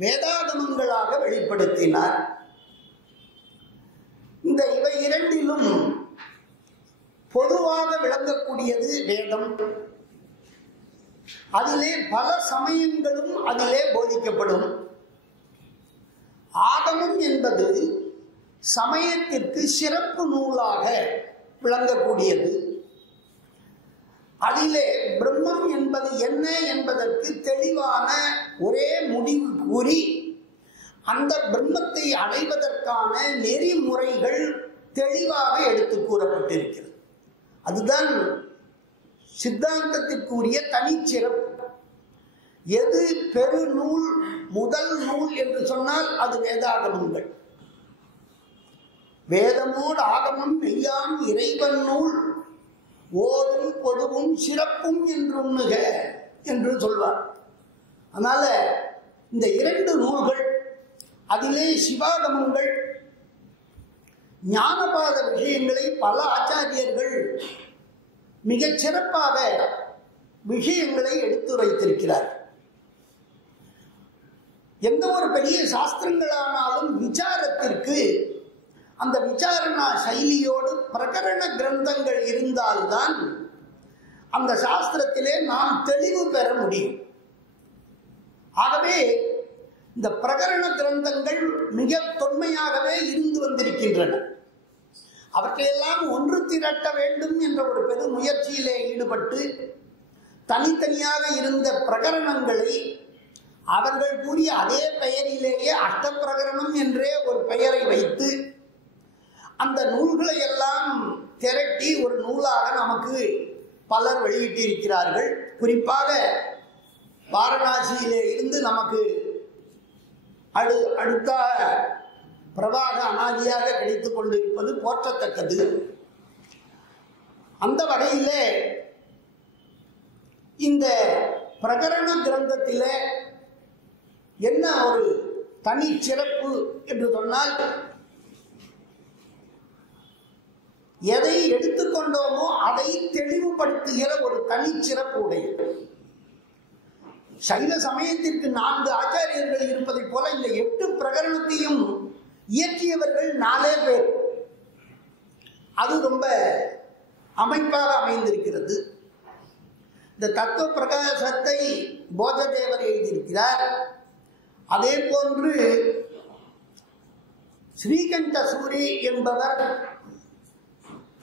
வேதாகமங்களாக வெளிப்படுத்தினார். இவை இரண்டிலும் பொதுவாக விளங்கக்கூடியது வேதம். அதிலே பல சமயங்களும் அதிலே போதிக்கப்படும். ஆகமம் என்பது சமயத்திற்கு சிறப்பு நூலாக விளங்கக்கூடியது. அதிலே பிரம்மம் என்பது என்ன என்பதற்கு தெளிவான ஒரே முடிவு கூறி அந்த பிரம்மத்தை அடைவதற்கான நெறிமுறைகள் தெளிவாக எடுத்து கூறப்பட்டிருக்கிறது. அதுதான் சித்தாந்தத்திற்குரிய தனிச்சிறப்பு. எது பெருநூல், முதல் நூல் என்று சொன்னால் அது வேதாகமங்கள். வேதமோடு ஆகமம் மெய்யாம் இறைவன் நூல் ஓதும் பொதுவும் சிறப்பும் என்றுண்ணுக என்று சொல்வார். அதனால இந்த 2 நூல்கள், அதிலே சிவாகமங்கள் ஞானபாத விஷயங்களை பல ஆச்சாரியர்கள் மிகச் சிறப்பாக விஷயங்களை எடுத்துரைத்திருக்கிறார். எந்த ஒரு பெரிய சாஸ்திரங்களானாலும் விசாரத்திற்கு அந்த விசாரணா சைலியோடு பிரகரண கிரந்தங்கள் இருந்தால்தான் அந்த சாஸ்திரத்திலே நாம் தெளிவு பெற முடியும். ஆகவே இந்த பிரகரண கிரந்தங்கள் மிக தொன்மையாகவே இருந்து வந்திருக்கின்றன. அவற்றையெல்லாம் ஒன்று திரட்ட வேண்டும் என்ற ஒரு பெரும் முயற்சியிலே ஈடுபட்டு தனித்தனியாக இருந்த பிரகரணங்களை அவர்கள் கூறிய அதே பெயரிலேயே அஷ்டப்பிரகரணம் என்றே ஒரு பெயரை வைத்து அந்த நூல்களை எல்லாம் திரட்டி ஒரு நூலாக நமக்கு பலர் வெளியிட்டிருக்கிறார்கள். குறிப்பாக வாரணாசியிலே இருந்து நமக்கு அடுத்த பிரவாக அனாதியாக கிடைத்துக் கொண்டிருப்பது போற்றத்தக்கது. அந்த வகையிலே இந்த பிரகரண கிரந்தத்திலே என்ன ஒரு தனி சிறப்பு என்று சொன்னால், எதை எடுத்துக்கொண்டோமோ அதை தெளிவுபடுத்துகிற ஒரு தனி சிறப்பு உடையது. சைவ சமயத்திற்கு 4 ஆச்சாரியர்கள் இருப்பதைப் போல இந்த 8 பிரகரணத்தையும் இயற்றியவர்கள் 4 பேர். அது ரொம்ப அமைப்பாக அமைந்திருக்கிறது. இந்த தத்துவ பிரகாசத்தை போததேவர் எழுதியிருக்கிறார். அதே போன்று ஸ்ரீகண்ட சூரி என்பவர்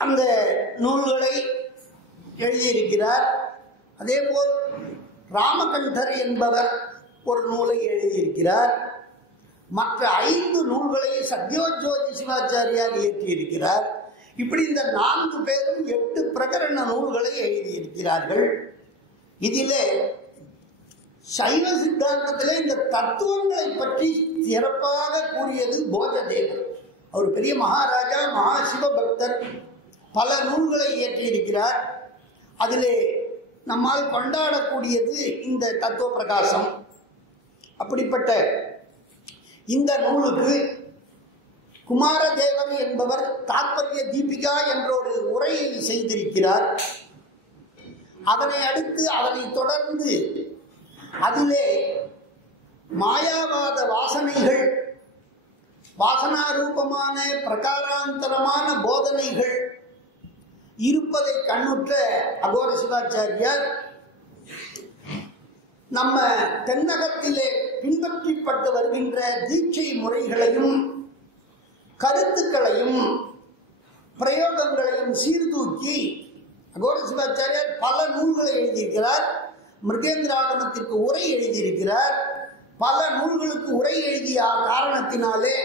அந்த நூல்களை எழுதியிருக்கிறார். அதே போல் ராமகண்டர் என்பவர் ஒரு நூலை எழுதியிருக்கிறார். மற்ற 5 நூல்களை சத்யோஜோதி சிவாச்சாரியார் இயற்றியிருக்கிறார். இப்படி இந்த 4 பேரும் 8 பிரகரண நூல்களை எழுதியிருக்கிறார்கள். இதிலே சைவ சித்தாந்தத்திலே இந்த தத்துவங்களை பற்றி சிறப்பாக கூறியது போஜதேவர். அவர் பெரிய மகாராஜா, மகா சிவ பக்தர், பல நூல்களை இயற்றியிருக்கிறார். அதிலே நம்மால் கொண்டாடக்கூடியது இந்த தத்துவ பிரகாசம். அப்படிப்பட்ட இந்த நூலுக்கு குமாரதேவர் என்பவர் தாத்பரிய தீபிகா என்ற ஒரு உரையை செய்திருக்கிறார். அதனை அடுத்து அதனை தொடர்ந்து அதிலே மாயாவாத வாசனைகள், வாசனாரூபமான பிரகாராந்தரமான போதனைகள் இருப்பதை கண்ணுற்ற அகோர சிவாச்சாரியார் நம்ம தென்னகத்திலே பின்பற்றப்பட்டு வருகின்ற தீட்சை முறைகளையும் கருத்துக்களையும் பிரயோகங்களையும் சீர்தூக்கி அகோர சிவாச்சாரியார் பல நூல்களை எழுதியிருக்கிறார். மிருகேந்திராகமத்திற்கு உரை எழுதியிருக்கிறார். பல நூல்களுக்கு உரை எழுதிய காரணத்தினாலே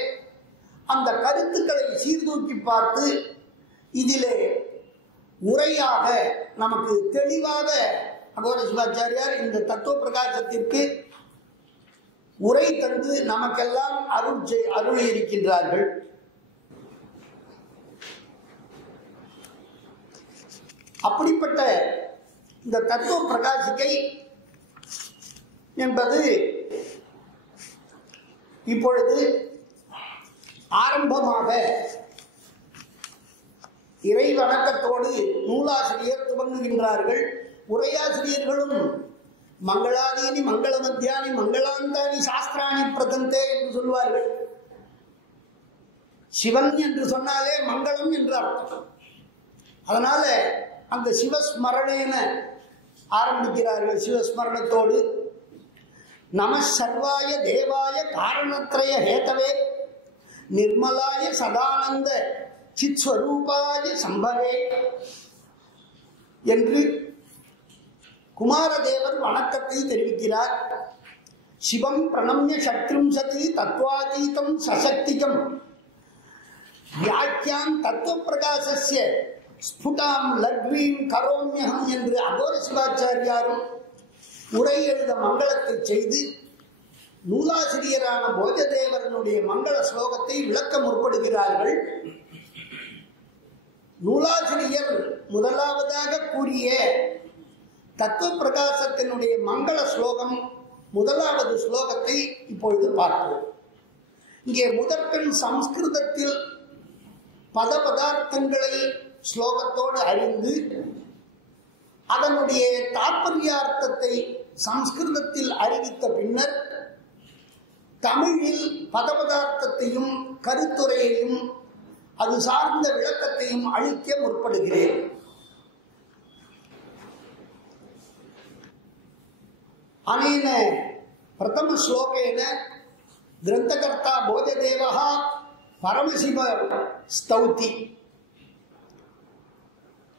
அந்த கருத்துக்களை சீர்தூக்கி பார்த்து இதிலே உரையாக நமக்கு தெளிவாக அகோர சிவாச்சாரியார் இந்த தத்துவ பிரகாசத்திற்கு உரை தந்து நமக்கெல்லாம் அருள் இருக்கின்றார்கள். அப்படிப்பட்ட இந்த தத்துவ பிரகாசிக்கை என்பது இப்பொழுது ஆரம்பமாக இறை வணக்கத்தோடு நூலாசிரியர் துவங்குகின்றார்கள். உரையாசிரியர்களும் மங்களாதீனி மங்கள மத்தியானி மங்களாந்தானி சாஸ்திராணி பிரதந்தே என்று சொல்வார்கள். சிவன் என்று சொன்னாலே மங்களம் என்று அர்த்தம். அதனால அந்த சிவஸ்மரணேன ஆரம்பிக்கிறார்கள். சிவஸ்மரணத்தோடு நம சர்வாய தேவாய காரணத்ரய ஹேதவே நிர்மலாய சதானந்த சித்ஸ்வரூபாய சம்பவே என்று குமாரதேவர் வணக்கத்தை தெரிவிக்கிறார். சிவம் பிரணம்ய சத்ரும்சதி தத்வாதீதம் சசக்திகம் வியாக்கியாம் தத்துவ பிரகாசஸ்ய ஸ்புடாம் லக்வீம் கரோம்யகம் என்று அகோர சிவாச்சாரியாரும் உரை எழுத மங்களத்தை செய்து நூலாசிரியரான போஜதேவரனுடைய மங்கள ஸ்லோகத்தை விளக்க முற்படுகிறார்கள். நூலாசிரியர் முதலாவதாக கூறிய தத்துவ பிரகாசத்தினுடைய மங்கள ஸ்லோகம் முதலாவது ஸ்லோகத்தை இப்பொழுது பார்ப்போம். இங்கே முதற்கண் சம்ஸ்கிருதத்தில் பத பதார்த்தங்களை ஸ்லோகத்தோடு அறிந்து அதனுடைய தாற்பயார்த்தத்தை சம்ஸ்கிருதத்தில் அறிவித்த பின்னர் தமிழில் பதபதார்த்தத்தையும் கருத்துரையையும் அது சார்ந்த விளக்கத்தையும் அளிக்க முற்படுகிறேன். அனேன பிரதம ஸ்லோகேன கிரந்தகர்த்தா போஜதேவः பரமசிவ ஸ்தௌதி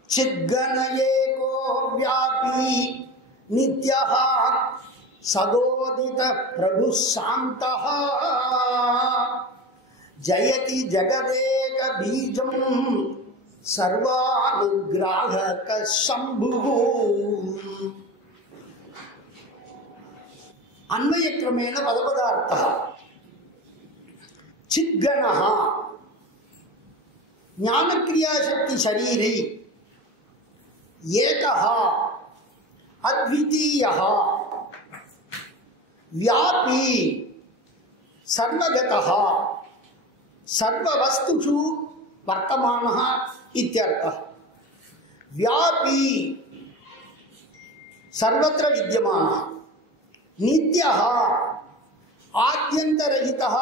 சித்கணயேகோ வியாபி நித்யः சதோதித பிரபு சாந்தः ஜயதி ஜகதேக பீஜம் சர்வானுக்ராஹக சம்புः. அன்வயக்கிரமேண பதபதார்த்தः சித்கணः ஞானக்ரியாசக்தி சரீரை ஏகः அத்விதீயः வியாபி சர்வகதः சர்வவஸ்துஷு வர்த்தமானः இத்யர்த்தः. வியாபி சர்வத்ர வித்யமானः, நித்யः ஆத்யந்தரஹிதः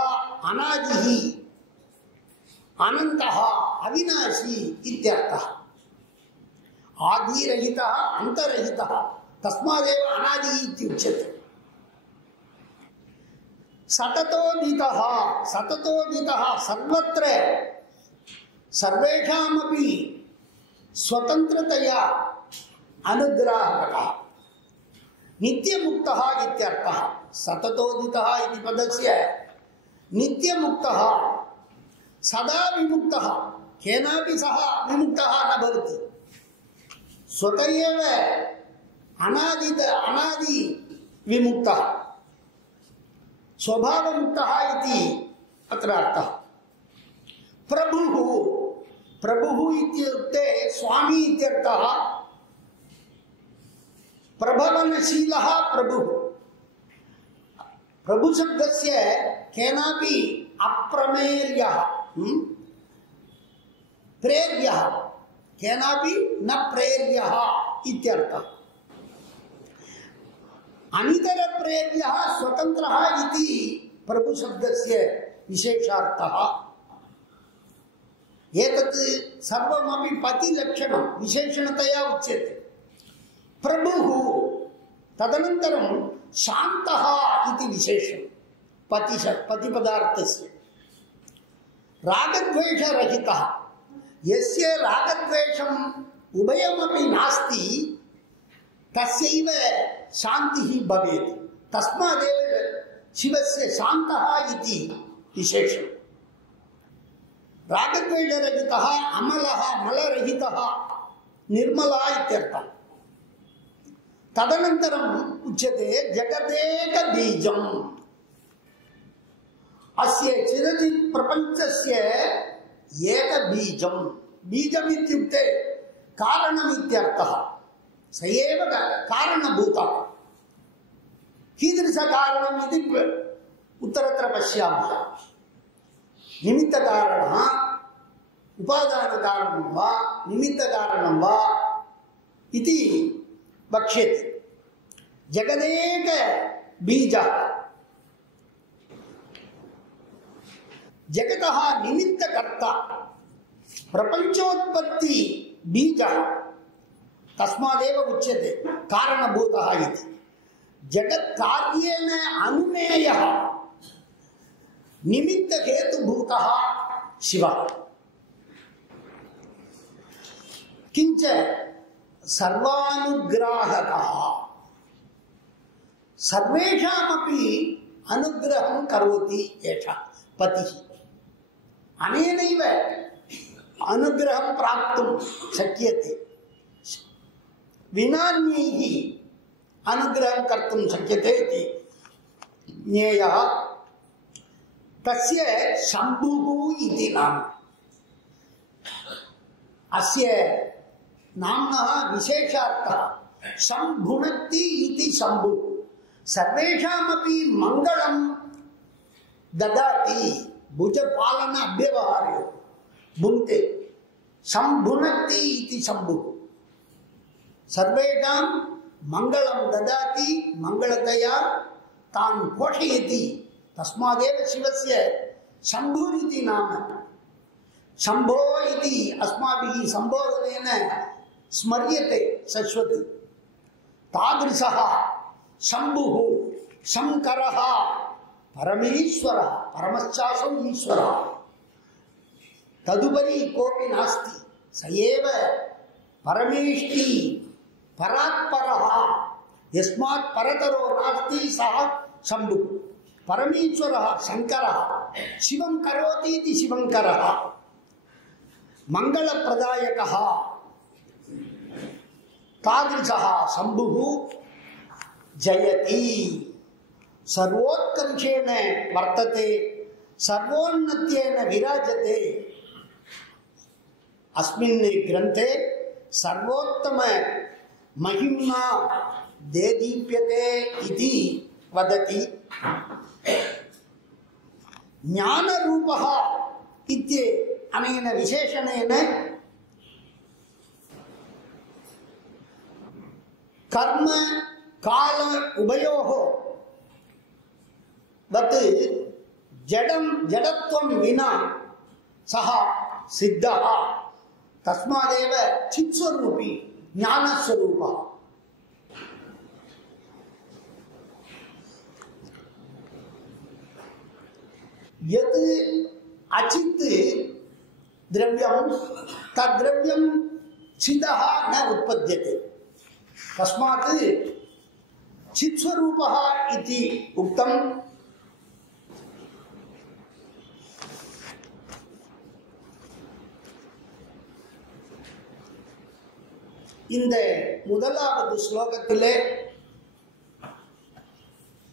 அநாதிः அனந்தः அவிநாசி இத்யர்த்தः. ஆதிரஹிதः அந்தரஹிதः தஸ்மாதேவ அநாதிः இத்யுச்யते. சததோதிதः சததோதிதः சர்வத்ர சர்வேஷாமபி ஸ்வதந்திரதயா அனுக்ராஹகः நித்யமுக்தः இத்யர்த்தः. சததோதிதः இதி பதஸ்ய நித்யமுக்தः சதா விமுக்தः கேனாபி சஹ விமுக்தः ந பவதி. स्वतः एव अनादि विमुक्तः स्वभावमुक्तः इति अत्र अर्थः. प्रभुः इत्युक्ते स्वामी इत्यर्थः. प्रभवनशीलः प्रभुः प्रभु शब्दस्य केनापि अप्रमेयः प्रेर्यः केनापि न प्रेर्यः इत्यर्थः अनितर प्रेर्यः स्वतन्त्रः इति प्रभु शब्दस्य विशेषार्थः एतत् सर्वमपि पतिलक्षणं विशेषणतया उच्यते प्रभुः तदनन्तरं शान्तः इति विशेषणं पतिपदार्थस्य रागद्वेषरहितः यस्य रागद्वेषम् उभयमपि नास्ति तस्यैव शान्तिः भवेत् तस्मादेव शिवस्य शान्तः इति विशेषणं रागद्वेषरहितः अमलः मलरहितः निर्मलः इत्यर्थः तदनन्तरम् उच्यते जगदेकबीजम् अस्य चिरचित् प्रपञ्चस्य एकबीजम् बीजम् इत्युक्ते कारणम् इत्यर्थः स एव कारणभूतः कीदृशकारणम् इति उत्तरत्र पश्यामः निमित्तकारणः उपादानकारणं वा निमित्तकारणं वा इति वक्ष्यते जगदेक बीजः जगतः निमित्तकर्ता प्रपंचोत्पत्ति बीजः तस्मादेव उच्यते कारणभूतः इति जगत् कार्येन अनुमेयः निमित्त हेतुभूतः शिवः किंच सर्वानुग्राहकः सर्वेषामपि अनुग्रहं करोति एषः पतिः अनेनैव अनुग्रहं प्राप्तुं शक्यते विनान्यैः अनुग्रहं कर्तुं शक्यते इति ज्ञेयः तस्य शम्भुः इति नाम अस्य नाम्नः विशेषार्थः शम्भुनक्ति इति शम्भुः सर्वेषामपि मङ्गलं ददाति भुजपालन अव्यवहार्यो भुङ्क्ते शम्भुनक्ति इति शम्भुः सर्वेषां मङ्गलं ददाति मङ्गलतया तान् पोषयति तस्मादेव शिवस्य शम्भुरिति नाम शम्भो इति अस्माभिः सम्बोधनेन स्मर्यते शश्वत् तादृशः शम्भुः शङ्करः परमेश्वरः परमश्चासौ ईश्वरः तदुपरि कोऽपि नास्ति स एव परमेष्टि परात्परः यस्मात् परतरो नास्ति सः शम्भुः परमेश्वरः शङ्करः शिवं करोति इति शिवङ्करः मङ्गलप्रदायकः तादृशः शम्भुः जयति सर्वोत्कर्षेण वर्तते सर्वोन्नत्येन विराजते अस्मिन् ग्रन्थे सर्वोत्तम महिम्ना देदीप्यते इति वदति ज्ञानरूपः इति अनेन विशेषणेन कर्म काल उभयोः वत् जडत्वं विना सः सिद्धः तस्मादेव चित्स्वरूपी ज्ञानस्वरूपः यत् अचित् द्रव्यं तद्द्रव्यं चिदः न उत्पद्यते तस्मात् चित्स्वरूपः इति उक्तम् இந்த முதலாவது ஸ்லோகத்திலே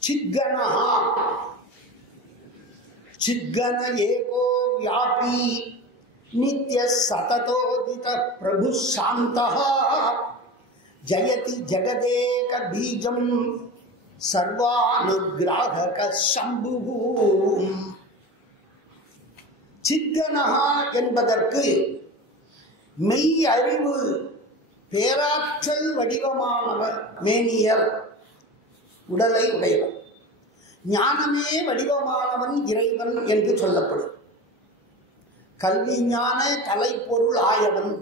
சித்கணஹ चिद्गन एको व्यापी नित्य सततोदित प्रभु शांतः ஜயதி ஜகதேக பீஜம் சர்வானுகிராக சம்பு. சித்தனஹா என்பதற்கு மெய் அறிவு பேராற்றல் வடிவமானவர் மேனியர், உடலை உடையவர். ஞானமே வடிவமானவன் இறைவன் என்று சொல்லப்படும். கல்வி ஞான கலைப்பொருள் ஆயவன்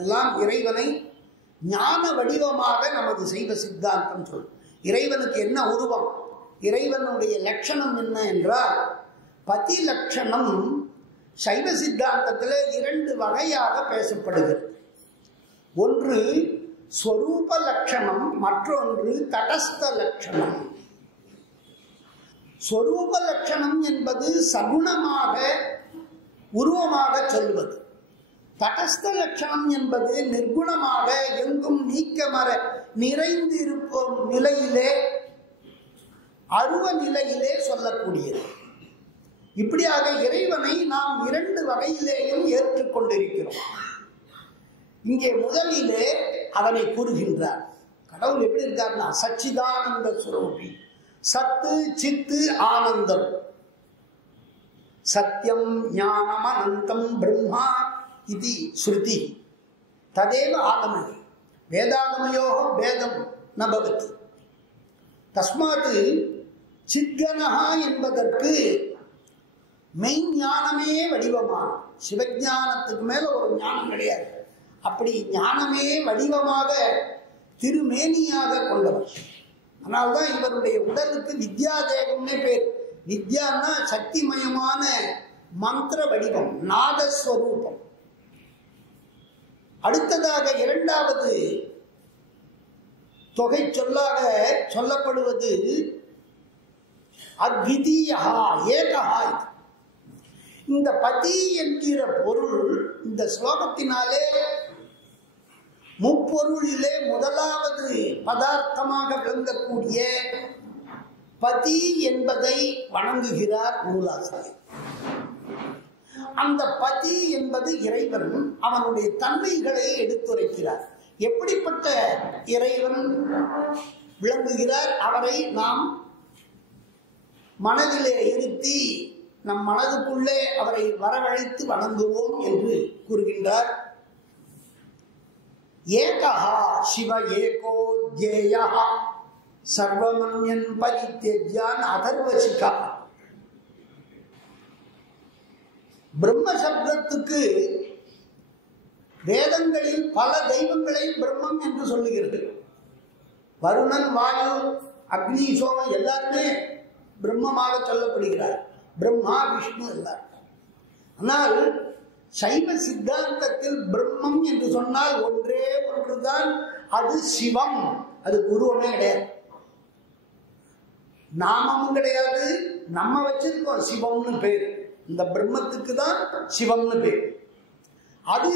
எல்லாம் இறைவனை ஞான வடிவமாக நமது சைவ சித்தாந்தம் சொல்லும். இறைவனுக்கு என்ன உருவம், இறைவனுடைய லட்சணம் என்ன என்றால், பதி லட்சணம் சைவ சித்தாந்தத்தில் 2 வகையாக பேசப்படுகிறது. ஒன்று ஸ்வரூப லட்சணம், மற்றொன்று தடஸ்த லட்சணம். ஸ்வரூப லட்சணம் என்பது சகுணமாக உருவமாக சொல்வது. தடஸ்த லட்சணம் என்பது நிர்குணமாக எங்கும் நீக்கமர நிறைந்திருக்கும் நிலையிலே, அருவ நிலையிலே சொல்லக்கூடியது. இப்படியாக இறைவனை நாம் 2 வகையிலேயும் ஏற்றுக்கொண்டிருக்கிறோம். இங்கே முதலிலே அவனை கூறுகின்றார். கடவுள் எப்படி இருக்காருன்னா சச்சிதானந்த சுரூபி, சத்து சித்து ஆனந்தம், சத்தியம் ஞானம் அனந்தம் பிரம்மா இது ஸ்ருதி ததேவ ஆகமதி வேதாகமயோ பேதம் ந பவதி. தஸ்மாத் சித்கனஹா என்பதற்கு மெய்ஞானமே வடிவமான, சிவஞானத்துக்கு மேல ஒரு ஞானம் கிடையாது. அப்படி ஞானமே வடிவமாக திருமேனியாக கொண்டவர். அதனால்தான் இவருடைய உடலுக்கு வித்யாதேகம்னே பேர். வித்யான்னா சக்திமயமான மந்திர வடிவம், நாதஸ்வரூபம். அடுத்ததாக 2வது தொகை சொல்லாக சொல்லப்படுவது அத்விதீயா ஏகஹா. இந்த பதி என்கிற பொருள் இந்த ஸ்லோகத்தினாலே முப்பொருளிலே முதலாவது பதார்த்தமாக விளங்கக்கூடிய பதி என்பதை வணங்குகிறார் நூலாசிரியர். அந்த பதி என்பது இறைவன், அவனுடைய தன்மைகளை எடுத்துரைக்கிறார். எப்படிப்பட்ட இறைவன் விளங்குகிறார், அவரை நாம் மனதிலே இருத்தி நம் மனதுக்குள்ளே அவரை வரவழைத்து வணங்குவோம் என்று கூறுகின்றார். ஏகஹா சிவ ஏகோ ஜேயா சர்வமன்யன் பரித்யஜ்யான் அதர்வசிகா. பிரம்ம சப்தத்துக்கு வேதங்களில் பல தெய்வங்களை பிரம்மம் என்று சொல்லுகிறது. வருணன், வாயு, அக்னி, சோமம் எல்லாருமே பிரம்மமாக சொல்லப்படுகிறார். பிரம்மா, விஷ்ணு எல்லாரும். ஆனால் சைவ சித்தாந்தத்தில் பிரம்மம் என்று சொன்னால் ஒன்றே ஒன்றுதான், அது சிவம். அது உருவமே கிடையாது, நாமமும் கிடையாது. நம்ம வச்சிருக்கோம் சிவம்னு பேர். இந்த பிரம்மத்துக்கு தான் சிவம்னு பேர். அது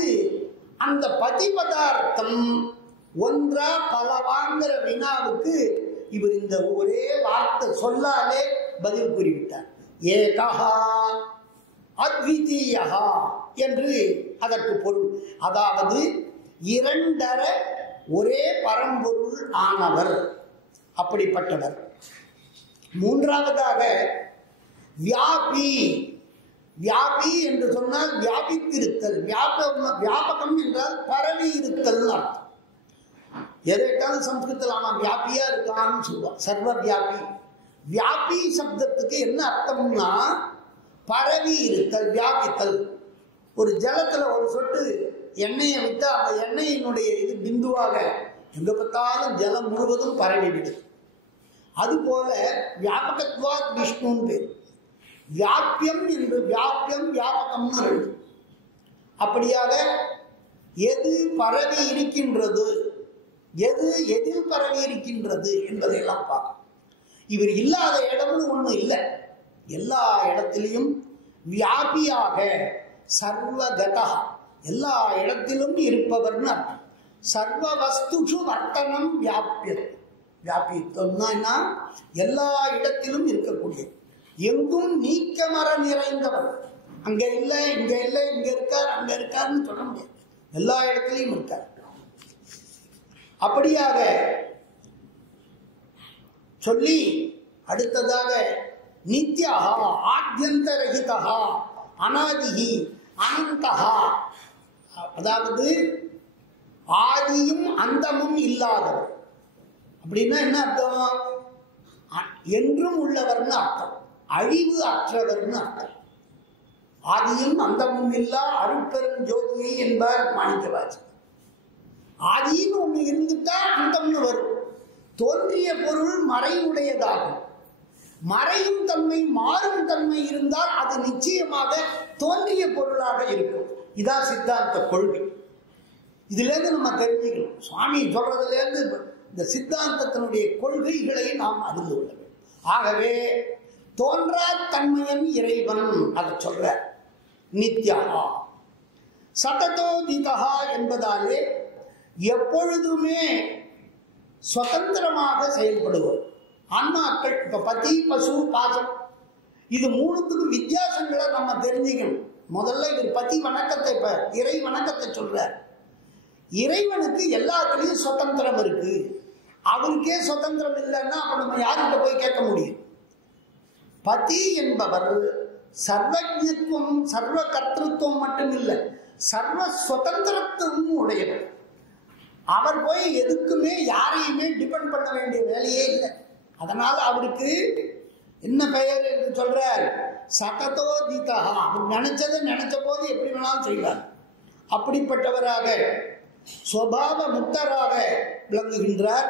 அந்த பதி பதார்த்தம் ஒன்றா பலவாங்கிற வினாவுக்கு இவர் இந்த ஒரே வார்த்தை சொல்லாலே பதில் கூறிவிட்டார். ஏகஹா அத்விதீயா என்று அதற்கு பொருள். அதாவது 2 ஒரே பரம்பொருள் ஆனவர், அப்படிப்பட்டவர். 3வதாக வியாபி. வியாபி என்று சொன்னால் வியாபித்திருத்தல். வியாபகம் என்றால் பரவி இருத்தல் அர்த்தம். எதைட்டாலும் சம்ஸ்கிருதத்தில் ஆனா வியாபியா இருக்கான்னு சொல்லுவான், சர்வ வியாபி. வியாபி சப்தத்துக்கு என்ன அர்த்தம்னா பரவி இருத்தல், வியாபித்தல். ஒரு ஜலத்துல ஒரு சொட்டு எண்ணெயை விட்டா அந்த எண்ணெயினுடைய இது பிந்துவாக எங்க பார்த்தாலும் ஜலம் முழுவதும் பரவி விடுது. அதுபோல வியாபகத்வாத் விஷ்ணுன்னு பேர். வியாபியம் என்று வியாபியம் வியாபகம்னு 2. அப்படியாக எது பரவி இருக்கின்றது, எது எதில் பரவி இருக்கின்றது என்பதையெல்லாம் பார்க்கணும். இவர் இல்லாத இடம்னு ஒண்ணு இல்லை, எல்லா இடத்திலையும் வியாபியாக சர்வகதா எல்லா இடத்திலும் இருப்பவர்னு அர்த்தம். சர்வ வஸ்துஷு வர்த்தனம் வியாபியது. வியாபித்தம்னா எல்லா இடத்திலும் இருக்கக்கூடிய, எங்கும் நீக்கமர நிறைந்தவர். அங்க இல்லை, இங்க இல்லை, இங்க இருக்கார், அங்க இருக்காருன்னு சொல்ல முடியாது. எல்லா இடத்திலையும் இருக்கார். அப்படியாக சொல்லி அடுத்ததாக நித்யா ஆத்யந்தரஹிதா அநாதிஹி அனந்தஹா, அதாவது ஆதியும் அந்தமும் இல்லாதவர். அப்படின்னா என்ன அர்த்தம்? என்றும் உள்ளவர்னு அர்த்தம், அழிவு அற்றவர்னு அர்த்தம். ஆதியும் அந்தமும் இல்லா அருட்பெரும் ஜோதியை என்பார் மாணிக்கவாசகர். ஆதின்னு ஒண்ணு இருந்துட்டா அந்தம்னு வரும். தோன்றிய பொருள் மறைவுடையதாகும். மறையும் தன்மை மாறும் தன்மை இருந்தால் அது நிச்சயமாக தோன்றிய பொருளாக இருக்கும். இதான் சித்தாந்த கொள்கை. இதுல இருந்து நம்ம தெரிஞ்சுக்கணும். சுவாமி சொல்றதுல இருந்து இந்த சித்தாந்தத்தினுடைய கொள்கைகளை நாம் அறிந்து கொள்ள வேண்டும். ஆகவே தோன்றா தன்மையன் இறைவன் அதை சொல்ற. நித்யா சததோதிதா என்பதாலே எப்பொழுதுமே சுதந்திரமாக செயல்படுவோம். ஆன்மாக்கள் இப்ப பதி பசு பாசம் இது மூணுத்துக்கும் வித்தியாசங்களை நம்ம தெரிஞ்சுக்கணும். முதல்ல இவர் பதி வணக்கத்தை, இப்ப இறை வணக்கத்தை சொல்றார். இறைவனுக்கு எல்லாத்துலயும் சுதந்திரம் இருக்கு. அவருக்கே சுதந்திரம் இல்லைன்னா அப்ப நம்ம யார்கிட்ட போய் கேட்க முடியும்? பதி என்பவர் சர்வஜத்துவம் சர்வ கர்த்தத்துவம் மட்டும் இல்லை, சர்வ சுதந்திரத்துவம் உடையவர். அவர் போய் எதுக்குமே யாரையுமே டிபெண்ட் பண்ண வேண்டிய வேலையே இல்லை. அதனால அவருக்கு என்ன பெயர் என்று சொல்றார்? சததோதிதா. அவர் நினைச்சதை நினைச்ச போது எப்படி வேணாலும் செய்வார். அப்படிப்பட்டவராக சுபாவ முக்தராக விளங்குகின்றார்.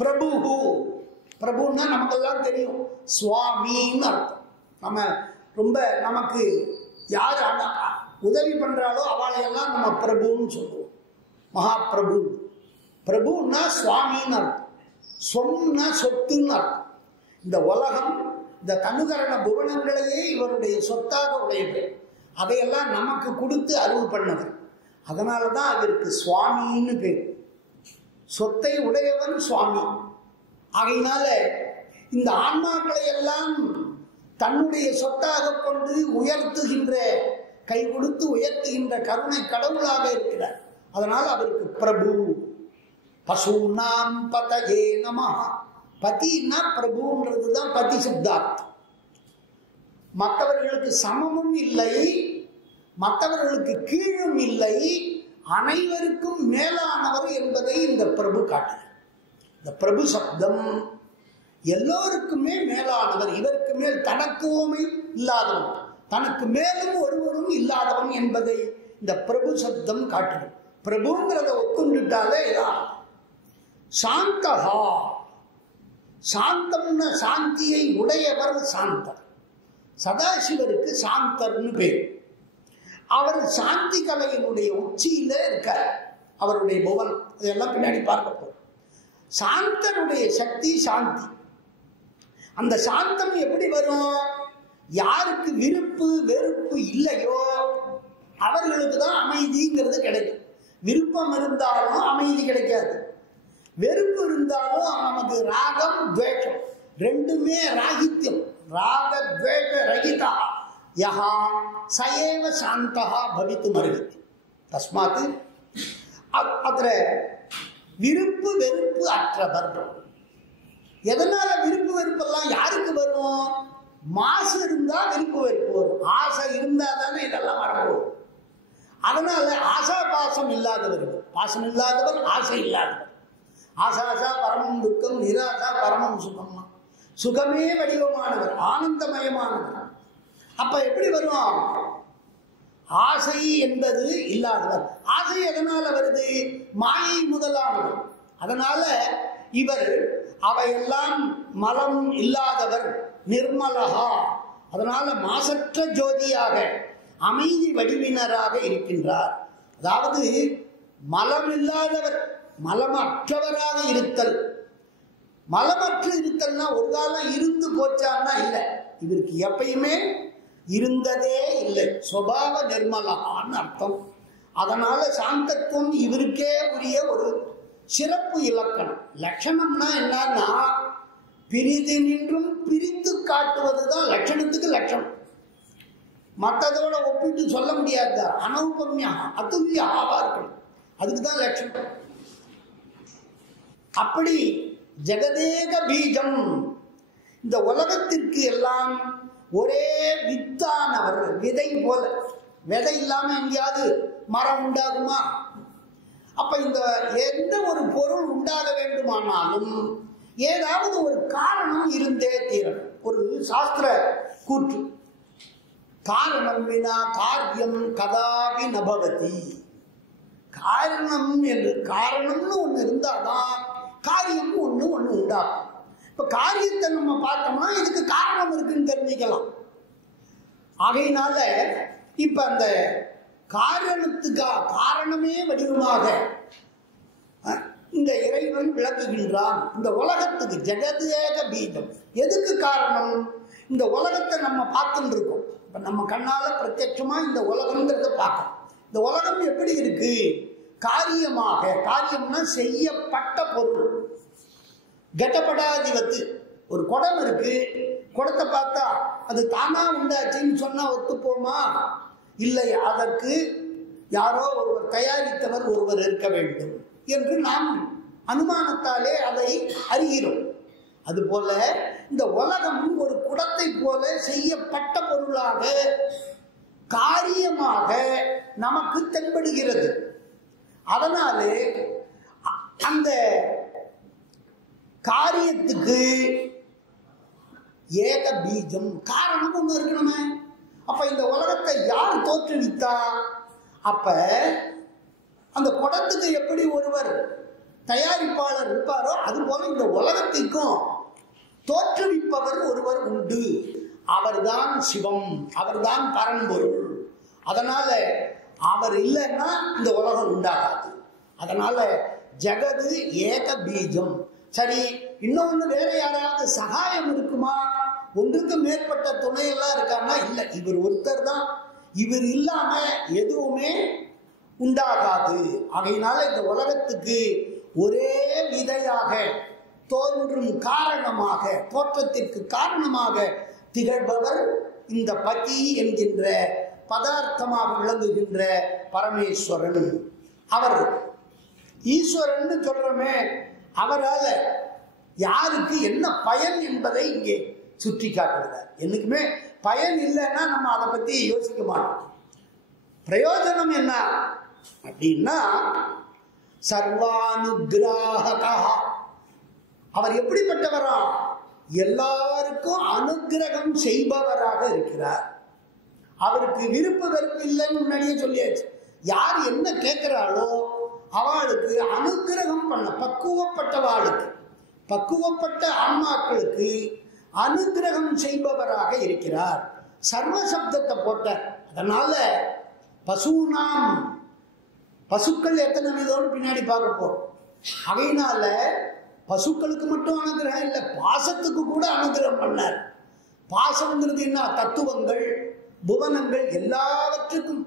பிரபு, பிரபுன்னா நமக்கெல்லாம் தெரியும், சுவாமின்னு அர்த்தம். நம்ம ரொம்ப நமக்கு யார் உதவி பண்றாளோ அவளையெல்லாம் நம்ம பிரபுன்னு சொல்லுவோம். மகாபிரபு. பிரபுன்னா சுவாமின்னு அர்த்தம். சொம்னா சொத்துன்னு அர்த்தம். இந்த உலகம், இந்த தனுகரண புவனங்களையே இவருடைய சொத்தாக உடையவர். அதையெல்லாம் நமக்கு கொடுத்து அருள் பண்ணவர். அதனாலதான் அவருக்கு சுவாமின்னு பேர். சொத்தை உடையவன் சுவாமி. ஆகையினால இந்த ஆன்மாக்களை எல்லாம் தன்னுடைய சொத்தாக கொண்டு உயர்த்துகின்ற, கை கொடுத்து உயர்த்துகின்ற கருணை கடவுளாக இருக்கிறார். அதனால அவருக்கு பிரபு. பசூனாம் பதயே நமஹ. பதினா பிரபுன்றதுதான் பதி சித்தார்த்தம். மற்றவர்களுக்கு சமமும் இல்லை, மற்றவர்களுக்கு கீழும் இல்லை, அனைவருக்கும் மேலானவர் என்பதை இந்த பிரபு காட்டுகிறார். இந்த பிரபு சப்தம் எல்லோருக்குமே மேலானவர். இவருக்கு மேல் தனக்கு ஓமை இல்லாதவன், தனக்கு மேலும் ஒருவரும் இல்லாதவன் என்பதை இந்த பிரபு சப்தம் காட்டுகிறது. பிரபுங்கிறத ஒத்துண்டுட்டாலே இதான். சாந்தகா, சாந்தம்னா சாந்தியை உடையவர் சாந்தர். சதாசிவருக்கு சாந்தர்னு பேர். அவர் சாந்தி கலையினுடைய உச்சியில இருக்கார். அவருடைய புவன் அதெல்லாம் பின்னாடி பார்க்க போறோம். சாந்தனுடைய சக்தி சாந்தி. அந்த சாந்தம் எப்படி வரும்? யாருக்கு விருப்பு வெறுப்பு இல்லையோ அவர்களுக்கு தான் அமைதிங்கிறது கிடைக்கும். விருப்பம் இருந்தாலும் அமைதி கிடைக்காது, வெறுப்பு இருந்தாலும் நமக்கு ராகம் துவேஷம் ரெண்டுமே ராகித்யம். ராக துவேஷ ரகிதா யஹா சயேவ சாந்தஹா பவித்தும் அர்ஹதி. தஸ்மாத் அத்திர விருப்பு வெறுப்பு அற்றவர். எதனால விருப்பு வெறுப்பெல்லாம் யாருக்கு வரும்? மாசு இருந்தா விருப்பு வெறுப்பு வரும். ஆசை இருந்தா தானே இதெல்லாம் வரப்போகும். அதனால ஆசா பாசம் இல்லாதவர்கள், பாசம் இல்லாதவர் ஆசை இல்லாதவர். ஆசாசா பரமம் துக்கம், நிராசா பரமம் சுகம். சுகமே வடிவமானவர், ஆனந்தமயமானவர். அப்ப எப்படி வரும்? ஆசை என்பது இல்லாதவர். ஆசை எதனால வருது? மாயை முதலானவர். அதனால இவர் அவையெல்லாம் மலம் இல்லாதவர், நிர்மலகா. அதனால மாசற்ற ஜோதியாக அமைதி வடிவினராக இருக்கின்றார். அதாவது மலம் இல்லாதவர், மலமற்றவராக இருத்தல். மலமற்று இருத்தல்னா ஒரு காலம் இருந்து போச்சான்னா இல்லை, இவருக்கு எப்பயுமே இருந்ததே இல்லை. சுபாவ நிர்மலகான்னு அர்த்தம். அதனால சாந்தத்துவம் இவருக்கே உரிய ஒரு சிறப்பு இலக்கணம். லட்சணம்னா என்னன்னா பிரிது நின்றும் பிரித்து காட்டுவதுதான் லட்சணத்துக்கு லட்சணம். மற்றதோட ஒப்பிட்டு சொல்ல முடியாது. அனௌபம்யா அதுல்யா ஆவா இருக்கணும், அதுக்குதான் லட்சணம். அப்படி ஜெகதேக பீஜம், இந்த உலகத்திற்கு எல்லாம் ஒரே வித்தானவர். விதை போல, விதை இல்லாம எங்கேயாவது மரம் உண்டாகுமா? அப்ப இந்த எந்த ஒரு பொருள் உண்டாக வேண்டுமானாலும் ஏதாவது ஒரு காரணம் இருந்தே தீரும். ஒரு சாஸ்திர கூற்று, காரணம் வினா காரியம் கதாபி நபவதி. காரணம் என்று காரணம்னு ஒண்ணு இருந்தாதான் காரியம் ஒண்ணு உண்டாகும். இப்ப காரியத்தை நம்ம பார்த்தோம்னா இதுக்கு காரணம் இருக்குன்னு தெரிஞ்சுக்கலாம். ஆகையினால இப்ப அந்த காரணத்துக்கு காரணமே வடிவமாக இந்த இறைவன் விளக்குகின்றான். இந்த உலகத்துக்கு ஜெகதேக பீஜம். எதுக்கு காரணம்? இந்த உலகத்தை நம்ம பார்த்துட்டு இருக்கோம். இப்ப நம்ம கண்ணால பிரத்யட்சமா இந்த உலகம்ங்கிறத பார்க்கணும். இந்த உலகம் எப்படி இருக்கு? காரியமாக, காரியம்னா செய்யப்பட்ட பொருள். கட்டப்படாதிவத்து, ஒரு குடம் இருக்கு, குடத்தை பார்த்தா அது தானா உண்டாச்சுன்னு சொன்னா ஒத்துப்போமா? இல்லை, அதற்கு யாரோ ஒருவர் தயாரித்தவர் ஒருவர் இருக்க வேண்டும் என்று நாம் அனுமானத்தாலே அதை அறிகிறோம். அதுபோல இந்த உலகம் ஒரு குடத்தை போல செய்யப்பட்ட பொருளாக காரியமாக நமக்கு தென்படுகிறது. அதனாலே அந்த காரியத்துக்கு ஏக பீஜம், காரணம் ஒண்ணு இருக்கணுமே. அப்ப இந்த உலகத்தை யார் தோற்றுவித்தா? அப்ப அந்த குடத்துக்கு எப்படி ஒருவர் தயாரிப்பாளர் இருப்பாரோ அது போல இந்த உலகத்திற்கும் தோற்றுவிப்பவர் ஒருவர் உண்டு. அவர்தான் சிவம், அவர்தான் பரம்பொருள். அதனால அவர் இல்லைன்னா இந்த உலகம் உண்டாகாது. அதனால ஜெகது ஏக பீஜம். சரி, இன்னொன்னு வேற யாராவது சகாயம் இருக்குமா? ஒன்றுக்கு மேற்பட்ட துணையெல்லாம் இருக்கான்னா இல்லை, இவர் ஒருத்தர் தான். இவர் இல்லாம எதுவுமே உண்டாகாது. ஆகையினால இந்த உலகத்துக்கு ஒரே விதையாக தோன்றும் காரணமாக, தோற்றத்திற்கு காரணமாக திகழ்பவர் இந்த பதி என்கின்ற பதார்த்தமாக விளங்குகின்ற பரமேஸ்வரன். அவர் ஈஸ்வரன் சொல்றமே, அவரால் யாருக்கு என்ன பயன் என்பதை இங்கே சுற்றி காட்டுகிறார். என்னைக்குமே பயன் இல்லைன்னா நம்ம அதை பத்தி யோசிக்க மாட்டோம். பிரயோஜனம் என்ன அப்படின்னா, சர்வானுகிராகா. அவர் எப்படிப்பட்டவரா? எல்லாருக்கும் அனுகிரகம் செய்பவராக இருக்கிறார். அவருக்கு விருப்ப வெறுப்பு இல்லைன்னு முன்னாடியே சொல்லியாச்சு. யார் என்ன கேட்கிறாளோ அவளுக்கு அனுகிரகம் பண்ண, பக்குவப்பட்டவாளுக்கு, பக்குவப்பட்ட ஆன்மாக்களுக்கு அனுகிரகம் செய்பவராக இருக்கிறார். சர்வ சப்தத்தை போட்டார். அதனால பசுனாம், பசுக்கள் எத்தனை விதம்னு பின்னாடி பார்க்க போறோம். அவையினால பசுக்களுக்கு மட்டும் அனுகிரகம் இல்லை, பாசத்துக்கு கூட அனுகிரகம் பண்ணார். பாசம்ங்கிறது என்ன? தத்துவங்கள், புவனங்கள் எல்லாவற்றுக்கும்,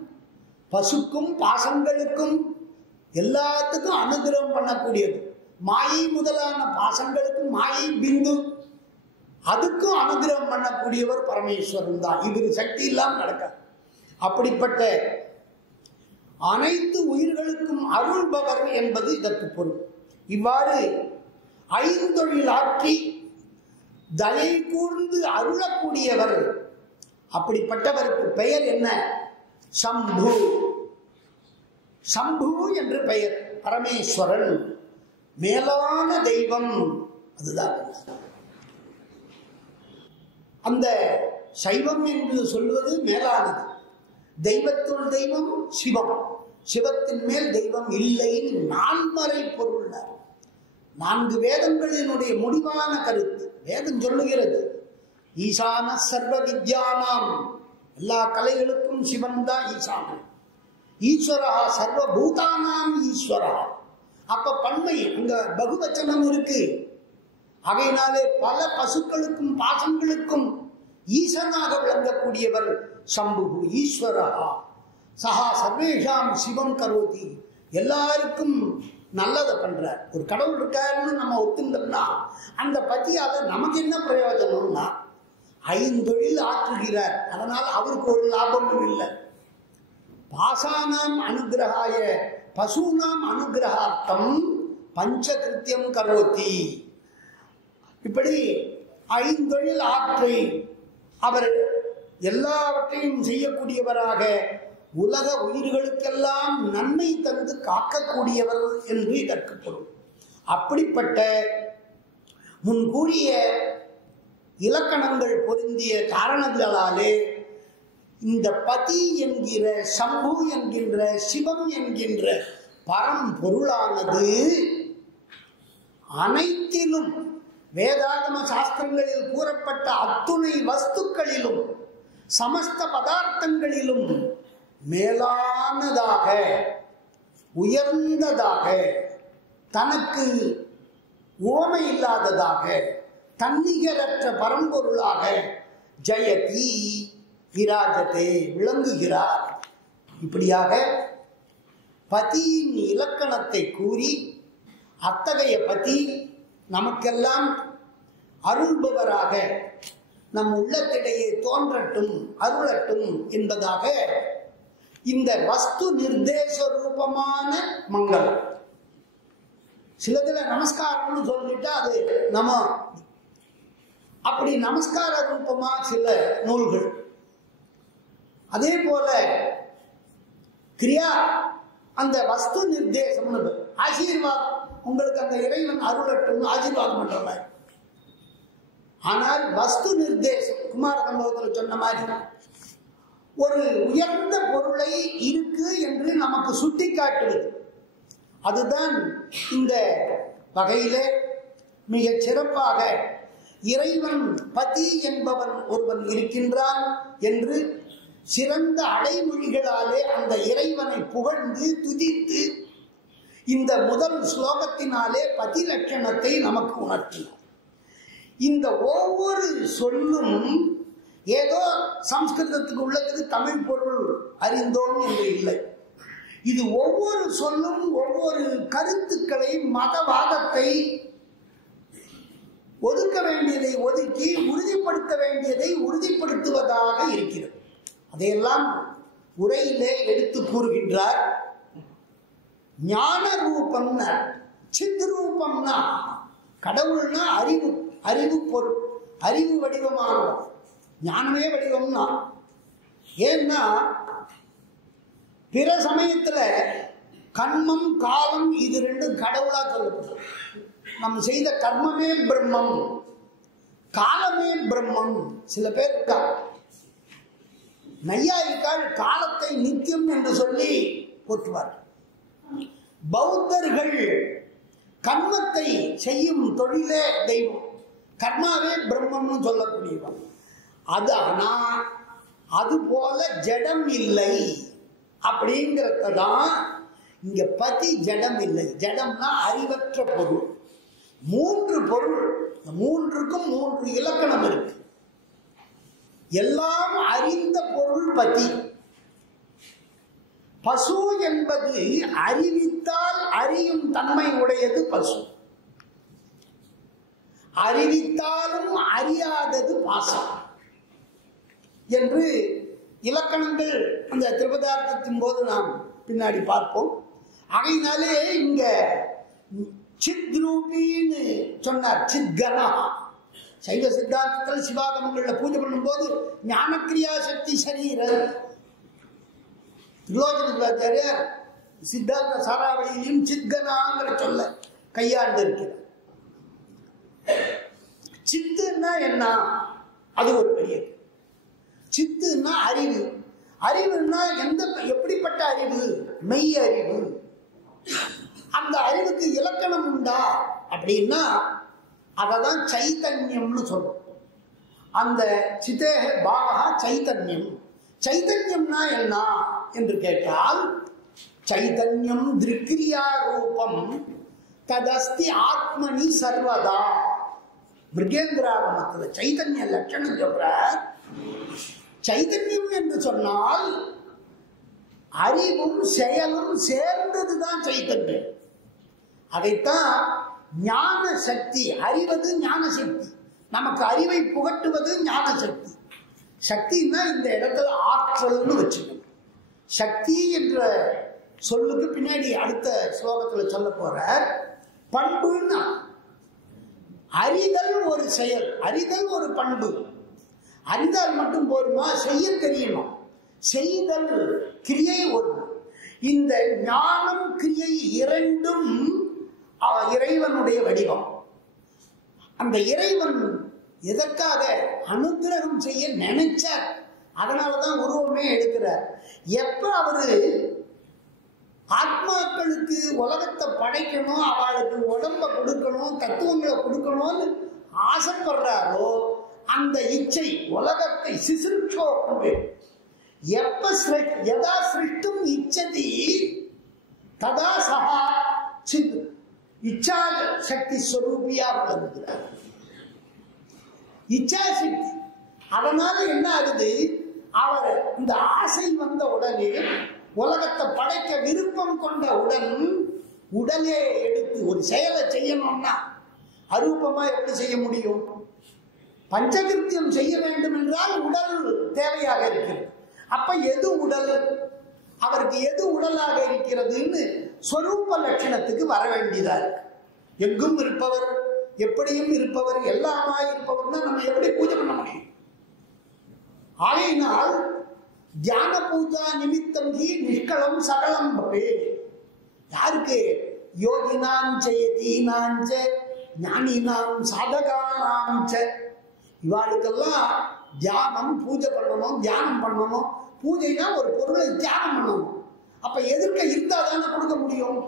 பசுக்கும் பாசங்களுக்கும் எல்லாத்துக்கும் அனுகிரகம் பண்ணக்கூடியது. மாயை முதலான பாசங்களுக்கும் மாயை பிந்து, அதுக்கும் அனுகிரகம் பண்ணக்கூடியவர் பரமேஸ்வரன் தான். இவரு சக்தி இல்லாமல் நடக்காது. அப்படிப்பட்ட அனைத்து உயிர்களுக்கும் அருள்பவர் என்பது இதற்கு பொருள். இவ்வாறு ஐந்தொழில் ஆற்றி தயை கூர்ந்து அருளக்கூடியவர். அப்படிப்பட்டவருக்கு பெயர் என்ன? சம்பு. சம்பு என்று பெயர். பரமேஸ்வரன் மேலான தெய்வம். அதுதான் அந்த சைவம் என்று சொல்வது மேலானது. தெய்வத்துள் தெய்வம் சிவம். சிவத்தின் மேல் தெய்வம் இல்லை. நான்மறை பொருள், 4 வேதங்களினுடைய முடிவான கருத்து. வேதம் சொல்லுகிறது, ஈசான சர்வ வித்யானாம், எல்லா கலைகளுக்கும் சிவன் தான் ஈசானன். ஈஸ்வரா சர்வ பூதானாம் ஈஸ்வரா. அப்ப பன்மை, அங்க பகுவச்சனம் இருக்கு. அவையினாலே பல பசுக்களுக்கும் பாசங்களுக்கும் ஈசனாக விளங்கக்கூடியவர் சம்பு ஈஸ்வரா. சஹா சர்வேஷாம் சிவம் கரோதி. எல்லாருக்கும் நல்லதை பண்றார். ஒரு கடவுள் இருக்காருன்னு நம்ம ஒத்துந்தோம்னா அந்த பத்தியால நமக்கு என்ன பிரயோஜனம்னா, 5 தொழில் ஆற்றுகிறார். அதனால அவருக்கு ஒரு லாபமும் இல்லை. பாசானாம் அனுகிரகாய பசுனாம் அனுகிரகார்த்தம் பஞ்சகிருத்தியம் கரோதி. இப்படி ஐந்தொழில் ஆற்றை அவர் எல்லாவற்றையும் செய்யக்கூடியவராக உலக உயிர்களுக்கெல்லாம் நன்மை தந்து காக்கக்கூடியவர் என்று இதற்கு பொருள். அப்படிப்பட்ட முன்கூறிய இலக்கணங்கள் பொருந்திய காரணங்களாலே இந்த பதி என்கிற சம்பு என்கின்ற சிவம் என்கின்ற பரம்பொருளானது அனைத்திலும் வேதாகம சாஸ்திரங்களில் கூறப்பட்ட அத்துணை வஸ்துக்களிலும் சமஸ்த பதார்த்தங்களிலும் மேலானதாக உயர்ந்ததாக தனக்கு ஓமை இல்லாததாக தன்னிகரற்ற பரம்பொருளாக ஜெயதி விராஜதே விளங்குகிறார். இப்படியாக பதியின் இலக்கணத்தை கூறி அத்தகைய பதி நமக்கெல்லாம் அருள்பவராக நம் உள்ளத்திடையே தோன்றட்டும் அருளட்டும் என்பதாக இந்த வஸ்து நிர்தேச ரூபமான மங்களம். சிலதுல நமஸ்காரம்னு சொல்லிட்டா அது நம, அப்படி நமஸ்கார ரூபமா சில நூல்கள். அதே போல கிரியா அந்த வஸ்து நிர்தேசம் ஆசீர்வாதம், உங்களுக்கு அந்த இறைவன் அருளட்டும் ஆசீர்வாதம் பண்ற. ஆனால் வஸ்து நிர்தேசம் குமார சம்பவத்தில் சொன்ன மாதிரி ஒரு உயர்ந்த பொருளை இருக்கு என்று நமக்கு சுட்டி காட்டுவது. அதுதான் இந்த வகையில மிக சிறப்பாக இறைவன் பதி என்பவன் ஒருவன் இருக்கின்றான் என்று சிறந்த அடைமொழிகளாலே அந்த இறைவனை புகழ்ந்து துதித்து இந்த முதல் ஸ்லோகத்தினாலே பதி லட்சணத்தை நமக்கு உணர்த்தினார். இந்த ஒவ்வொரு சொல்லும் ஏதோ சம்ஸ்கிருதத்துக்கு உள்ளதுக்கு தமிழ் பொருள் அறிந்தோம் என்று இல்லை. இது ஒவ்வொரு சொல்லும் ஒவ்வொரு கருத்துக்களை மதவாதத்தை ஒதுக்க வேண்டியதை ஒதுக்கி உறுதிப்படுத்த வேண்டியதை உறுதிப்படுத்துவதாக இருக்கிறது. அதையெல்லாம் உரையிலே எடுத்து கூறுகின்றார். ஞான ரூபம்னா சித் ரூபம்னா கடவுள்னா அறிவு, அறிவு பொருள், அறிவு வடிவமானவர். ஞானமே வடிவம்னா ஏன்னா பிற சமயத்துல கர்மம் காலம் இது ரெண்டும் கடவுளா சொல்லப்படும். நம்ம செய்த கர்மமே பிரம்மம், காலமே பிரம்மம். சில பேர் இருக்கா நையாயிக்கால் காலத்தை நித்தியம் என்று சொல்லி போற்றுவார். பௌத்தர்கள் கர்மத்தை செய்யும் தொழிலே தெய்வம், கர்மாவே பிரம்மம்னு சொல்லக்கூடியவன். அது ஆனா அது போல ஜடம் இல்லை அப்படிங்கிறதான் இங்க பதி. ஜடம் இல்லை, ஜடம்னா அறிவற்ற பொருள். மூன்று பொருள், மூன்றுக்கும் மூன்று இலக்கணம் இருக்கு. எல்லாம் அறிந்த பொருள் பதி. பசு என்பது அறிவித்தால் அறியும் தன்மை உடையது பசு. அறிவித்தாலும் அறியாதது பாசம் என்று இலக்கணங்கள் அந்த திரிபதார்த்தத்தின் போது நாம் பின்னாடி பார்ப்போம். ஆகையினாலே இங்க சித்ரூபின்னு சொன்னார். சித்கனா சைவ சித்தாந்தத்தில் சிவாகமங்களில் பூஜை பண்ணும் போது ஞானக்கிரியா சக்தி சரீரம் திரிலோச்சனாச்சாரியார் சித்தாந்த சாராவளியிலும் சித்கனாங்கிற சொல்ல கையாண்டு இருக்கிறார். சித்துன்னா என்ன? அது ஒரு பெரிய சித்துன்னா அறிவு. அறிவுன்னா எப்படிப்பட்ட அறிவு? மெய் அறிவு. அந்த அறிவுக்கு இலக்கணம் உண்டா அப்படின்னா அததான் சைத்தன்யம்னு சொல்றோம். அந்த சித்தேக பாவகா சைத்தன்யம். சைத்தன்யம்னா என்ன என்று கேட்டால் சைத்தன்யம் திருக்கிரியா ரூபம் ததஸ்தி ஆத்மனி சர்வதா. மிருகேந்திராகமத்தில் சைத்தன்ய லட்சணம் சொல்ற. சைத்தன்யம் என்று சொன்னால் அறிவும் செயலும் சேர்ந்ததுதான் சைத்தன்யம். அதைத்தான் ஞான சக்தி. அறிவது ஞான சக்தி, நமக்கு அறிவை புகட்டுவது ஞான சக்தி. சக்தின்னா இந்த இடத்துல ஆற்றல்னு வச்சுக்கணும். சக்தி என்ற சொல்லுக்கு பின்னாடி அடுத்த ஸ்லோகத்தில் சொல்ல போற பண்புன்னா அறிதல் ஒரு செயல், அறிதல் ஒரு பண்பு. அறிந்தால் மட்டும் போதுமா? செய்ய தெரியணும். செய்தல் கிரியை ஒரு. இந்த ஞானம் கிரியை இரண்டும் இறைவனுடைய வடிவம். அந்த இறைவன் எதற்காக அனுகிரகம் செய்ய நினைச்சார், அதனாலதான் உருவமே எடுக்கிறார். எப்ப அவரு ஆத்மாக்களுக்கு உலகத்தை படைக்கணும், அவளுக்கு உடம்ப கொடுக்கணும், தத்துவங்களை கொடுக்கணும்னு ஆசைப்படுறாரோ அந்த இச்சை உலகத்தை சிசுர்ஷோ எப்ப யதா சிருஷ்டும் இச்சதி ததா சகா சித் இச்சா சக்தி ஸ்வரூபியா வளர்கிறார். இச்சா சக்தி. அதனால என்ன ஆகுது, அவர் இந்த ஆசை வந்த உடனே உலகத்தை படைக்க விருப்பம் கொண்டவுடன் உடலே எடுத்து ஒரு செயலை செய்யணும்னா அரூபமா எப்படி செய்ய முடியும்? பஞ்சகிருத்தியம் செய்ய வேண்டும் என்றால் உடல் தேவையாக இருக்கிறது. அப்ப எது உடல், அவருக்கு எது உடலாக இருக்கிறதுன்னு ஸ்வரூப லட்சணத்துக்கு வர வேண்டியதா இருக்கு. எங்கும் இருப்பவர், எப்படியும் இருப்பவர், எல்லாமா இருப்பவர்னா நம்ம எப்படி பூஜை பண்ண முடியும்? ஆகையினால் தியான பூஜா நிமித்தம் ஹி நிஷ்கலம் சகலம் பவே. யாருக்கு? யோகினாஞ்ச யதீனாஞ்ச ஞானினாம் சாதகானாஞ்ச. இவாளுக்கெல்லாம் தியானம் பூஜை பண்ணணும், தியானம் பண்ணணும். பூஜைனா ஒரு பொருளை தியானம் பண்ணணும். அப்ப எதிர்க்க இருந்தா தானே கொடுக்க முடியும்.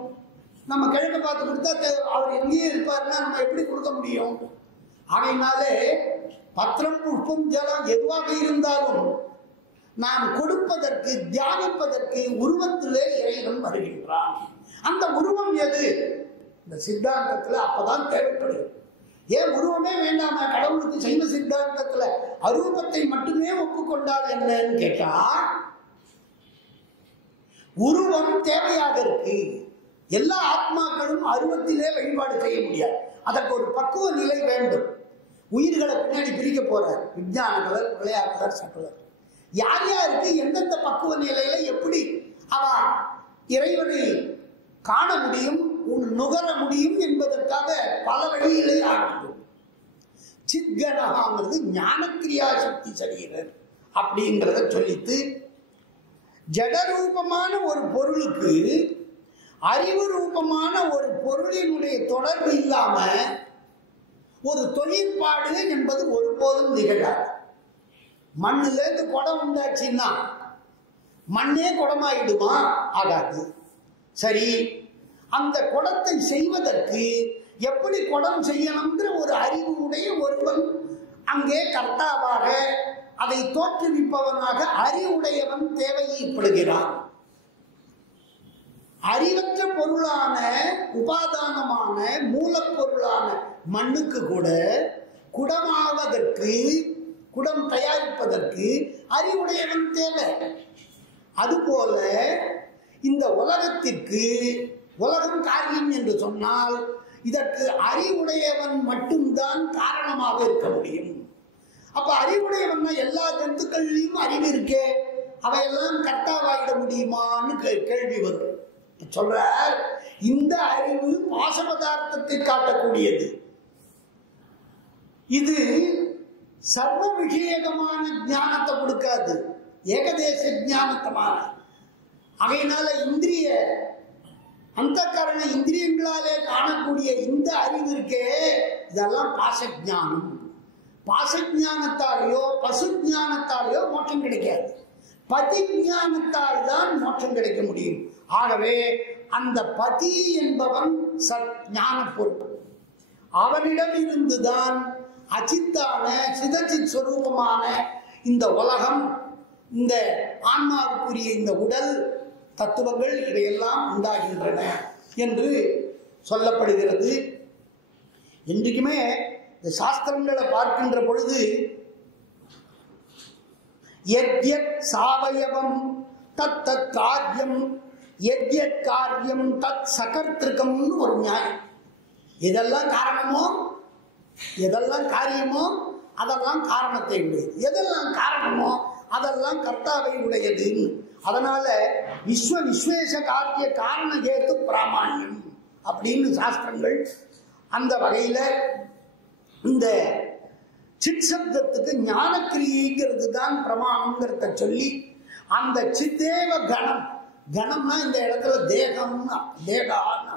நம்ம கிழக்க பார்த்து கொடுத்தா அவர் எங்கேயே இருப்பாருன்னா நம்ம எப்படி கொடுக்க முடியும்? ஆகையினாலே பத்திரம் புஷ்பம் ஜலம் எதுவாக இருந்தாலும் நாம் கொடுப்பதற்கு தியானிப்பதற்கு உருவத்திலே இறைவன் வருகின்றான். அந்த உருவம் எது? இந்த சித்தாந்தத்துல அப்பதான் தேவைப்படுது. ஏன் உருவமே வேண்டாமா? கடவுளுக்கு சைவ சித்தாந்தத்துல அரூபத்தை மட்டுமே ஒப்புக்கொண்டால் என்னன்னு கேட்டா, உருவம் தேவையாக இருக்கு. எல்லா ஆத்மாக்களும் அருவத்திலே வழிபாடு செய்ய முடியாது. அதற்கு ஒரு பக்குவ நிலை வேண்டும். உயிர்களை பின்னாடி பிரிக்க போறார் விஞ்ஞானகலர், விளையாட்டுலர், சட்டுலர். யார் யாருக்கு எந்தெந்த பக்குவ நிலையில எப்படி அவன் இறைவனை காண முடியும், நுகர முடியும் என்பதற்காக பல வழியிலே ஆகும். சித்கனகாங்கிறது ஞானக்கிரியா சக்தி சரீரர் அப்படிங்கிறத சொல்லித்து, ஜடரூபமான ஒரு பொருளுக்கு அறிவு ரூபமான ஒரு பொருளினுடைய தொடர்பு இல்லாம ஒரு தொழிற்பாடு என்பது ஒருபோதும் நிகழாது. மண்ணுல இருந்து குடம் உண்டாச்சுன்னா மண்ணே குடமாயிடுமா? ஆகாது. சரி, அந்த குடத்தை செய்வதற்கு எப்படி குடம் செய்யணும்ன்ற ஒரு அறிவு உடைய ஒருவன் அங்கே கர்த்தாவாக அதை தோற்றுவிப்பவனாக அறிவுடையவன் தேவைப்படுகிறான். அறிவற்ற பொருளான உபாதானமான மூலப்பொருளான மண்ணுக்கு கூட குடமாவதற்கு, குடம் தயாரிப்பதற்கு அறிவுடையவன் தேவை. அதுபோல இந்த உலகத்திற்கு, உலகம் காரியம் என்று சொன்னால் இதற்கு அறிவுடையவன் மட்டும்தான் காரணமாக இருக்க முடியும். அப்ப அறிவுடையவன் எல்லா ஜந்துக்கள்லையும் அறிவு இருக்கே, அவையெல்லாம் கர்த்தாவாயிட முடியுமான்னு கேள்வி வரும். சொல்றார், இந்த அறிவு பாச பதார்த்தத்தை காட்டக்கூடியது. இது சர்வ விஷயகமான ஞானத்தை கொடுக்காது, ஏகதேச ஞானத்தமான. அவையினால இந்திரிய அந்த காரண இந்திரியங்களாலே காணக்கூடிய இந்த அறிவு இருக்கே, இதெல்லாம் பாசஜானம். பாசஜானத்தாலேயோ பசு ஞானத்தாலேயோ மோட்சம் கிடைக்காது. பதிஞானத்தால் தான் மோட்சம் கிடைக்க முடியும். ஆகவே அந்த பதி என்பவன் ஞான பொருள். அவனிடம் இருந்துதான் அச்சித்தான சிதச்சித் ஸ்வரூபமான இந்த உலகம், இந்த ஆன்மாவுக்குரிய இந்த உடல் தத்துவங்கள் இவையெல்லாம் உண்டாகின்றன என்று சொல்லப்படுகிறது. இன்றைக்குமே இந்த சாஸ்திரங்களை பார்க்கின்ற பொழுது யத்யத் சாவயவம் தத் தத் காரியம், யத்யத் காரியம் தத் சகர்த்திருக்கம்னு ஒரு நியாயம். எதெல்லாம் காரணமோ, எதெல்லாம் காரியமோ அதெல்லாம் காரணத்தை உடையது, எதெல்லாம் காரணமோ அதெல்லாம் கர்த்தாவை உடையது. அதனால விஸ்வேஷ காரிய காரண கேத்து பிராமாண்யம் அப்படின்னு சாஸ்திரங்கள் அந்த வகையில இந்த சித் சப்தத்துக்கு ஞானக்கிரியைங்கிறது தான் பிரமாணம்ங்கிறத சொல்லி அந்த சித்தேவ கணம், கணம்னா இந்த இடத்துல தேகம்னா தேகான்னா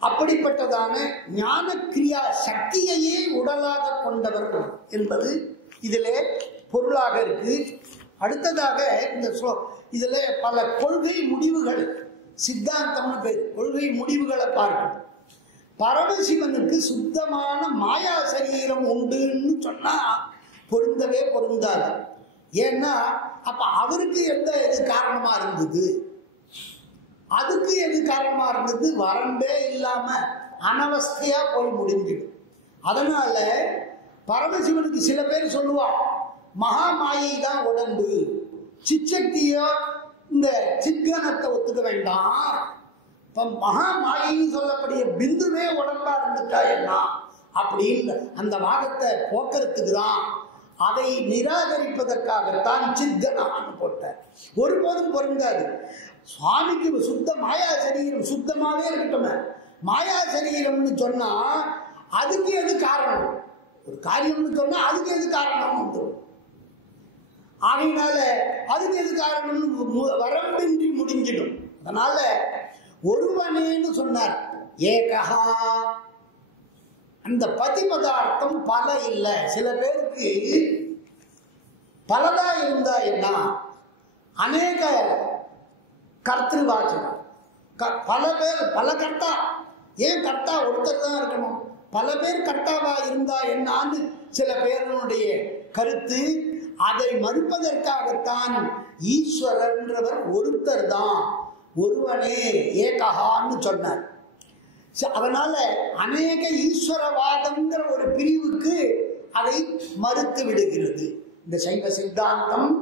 அப்படிப்பட்டதான ஞான கிரியா சக்தியையே உடலாக கொண்டவர் என்பது இதிலே பொருளாக இருக்கு. அடுத்ததாக இந்த இதுல பல கொள்கை முடிவுகள், சித்தாந்தம்னு பேர், கொள்கை முடிவுகளை பார்க்கணும். பரமசிவனுக்கு சுத்தமான மாயா சரீரம் உண்டுன்னு சொன்னா பொருந்தவே பொருந்தாது. ஏன்னா அப்ப அவருக்கு எந்த எது காரணமா இருந்தது, அதுக்கு எது காரணமா இருந்தது, வரம்பே இல்லாம அனவஸ்தையா போய் முடிஞ்சிடும். அதனால பரமசிவனுக்கு சில பேர் சொல்லுவா மகா மாயை தான் உடம்பு, சிச்சக்தியோ இந்த சித்கணத்தை ஒத்துக்க வேண்டாம், இப்ப மகா மாயைன்னு சொல்லக்கூடிய பிந்துவே உடம்பா இருந்துட்டா என்ன அப்படின்னு அந்த வாதத்தை போக்குறதுக்கு தான், அதை நிராகரிப்பதற்காகத்தான் சித்கணான்னு போட்டார். ஒருபோதும் பொருந்தாது. சுவாமிக்கு சுத்த மாயா சரீரம் சுத்தமாவே இருக்கட்டும், மாயா சரீரம்னு சொன்னா அதுக்கு எது காரணம், ஒரு காரியம்னு சொன்னா அதுக்கு எது காரணம் வந்துடும். ஆகையினால அதுக்கு எது காரணம்னு வரம்பின்றி முடிஞ்சிடும். அதனால ஒருவனேன்னு சொன்னார். ஏகஹா, அந்த பதி பதார்த்தம் பல இல்லை. சில பேருக்கு பலதா இருந்தா என்ன, அநேக கர்த்திருவாச்சகம், பல பேர் பல கர்த்தா, ஏன் கர்த்தா ஒருத்தர் தான் இருக்கணும், பல பேர் கர்த்தாவா இருந்தா என்னான்னு சில பேருடைய கருத்து. அதை மறுப்பதற்காகத்தான் ஈஸ்வரன்றவர் ஒருத்தர் தான், ஒருவனே ஏகஹான்னு சொன்னார். அதனால அநேக ஈஸ்வரவாதம்ங்கிற ஒரு பிரிவுக்கு அதை மறுத்து விடுகிறது. இந்த சைவ சித்தாந்தம்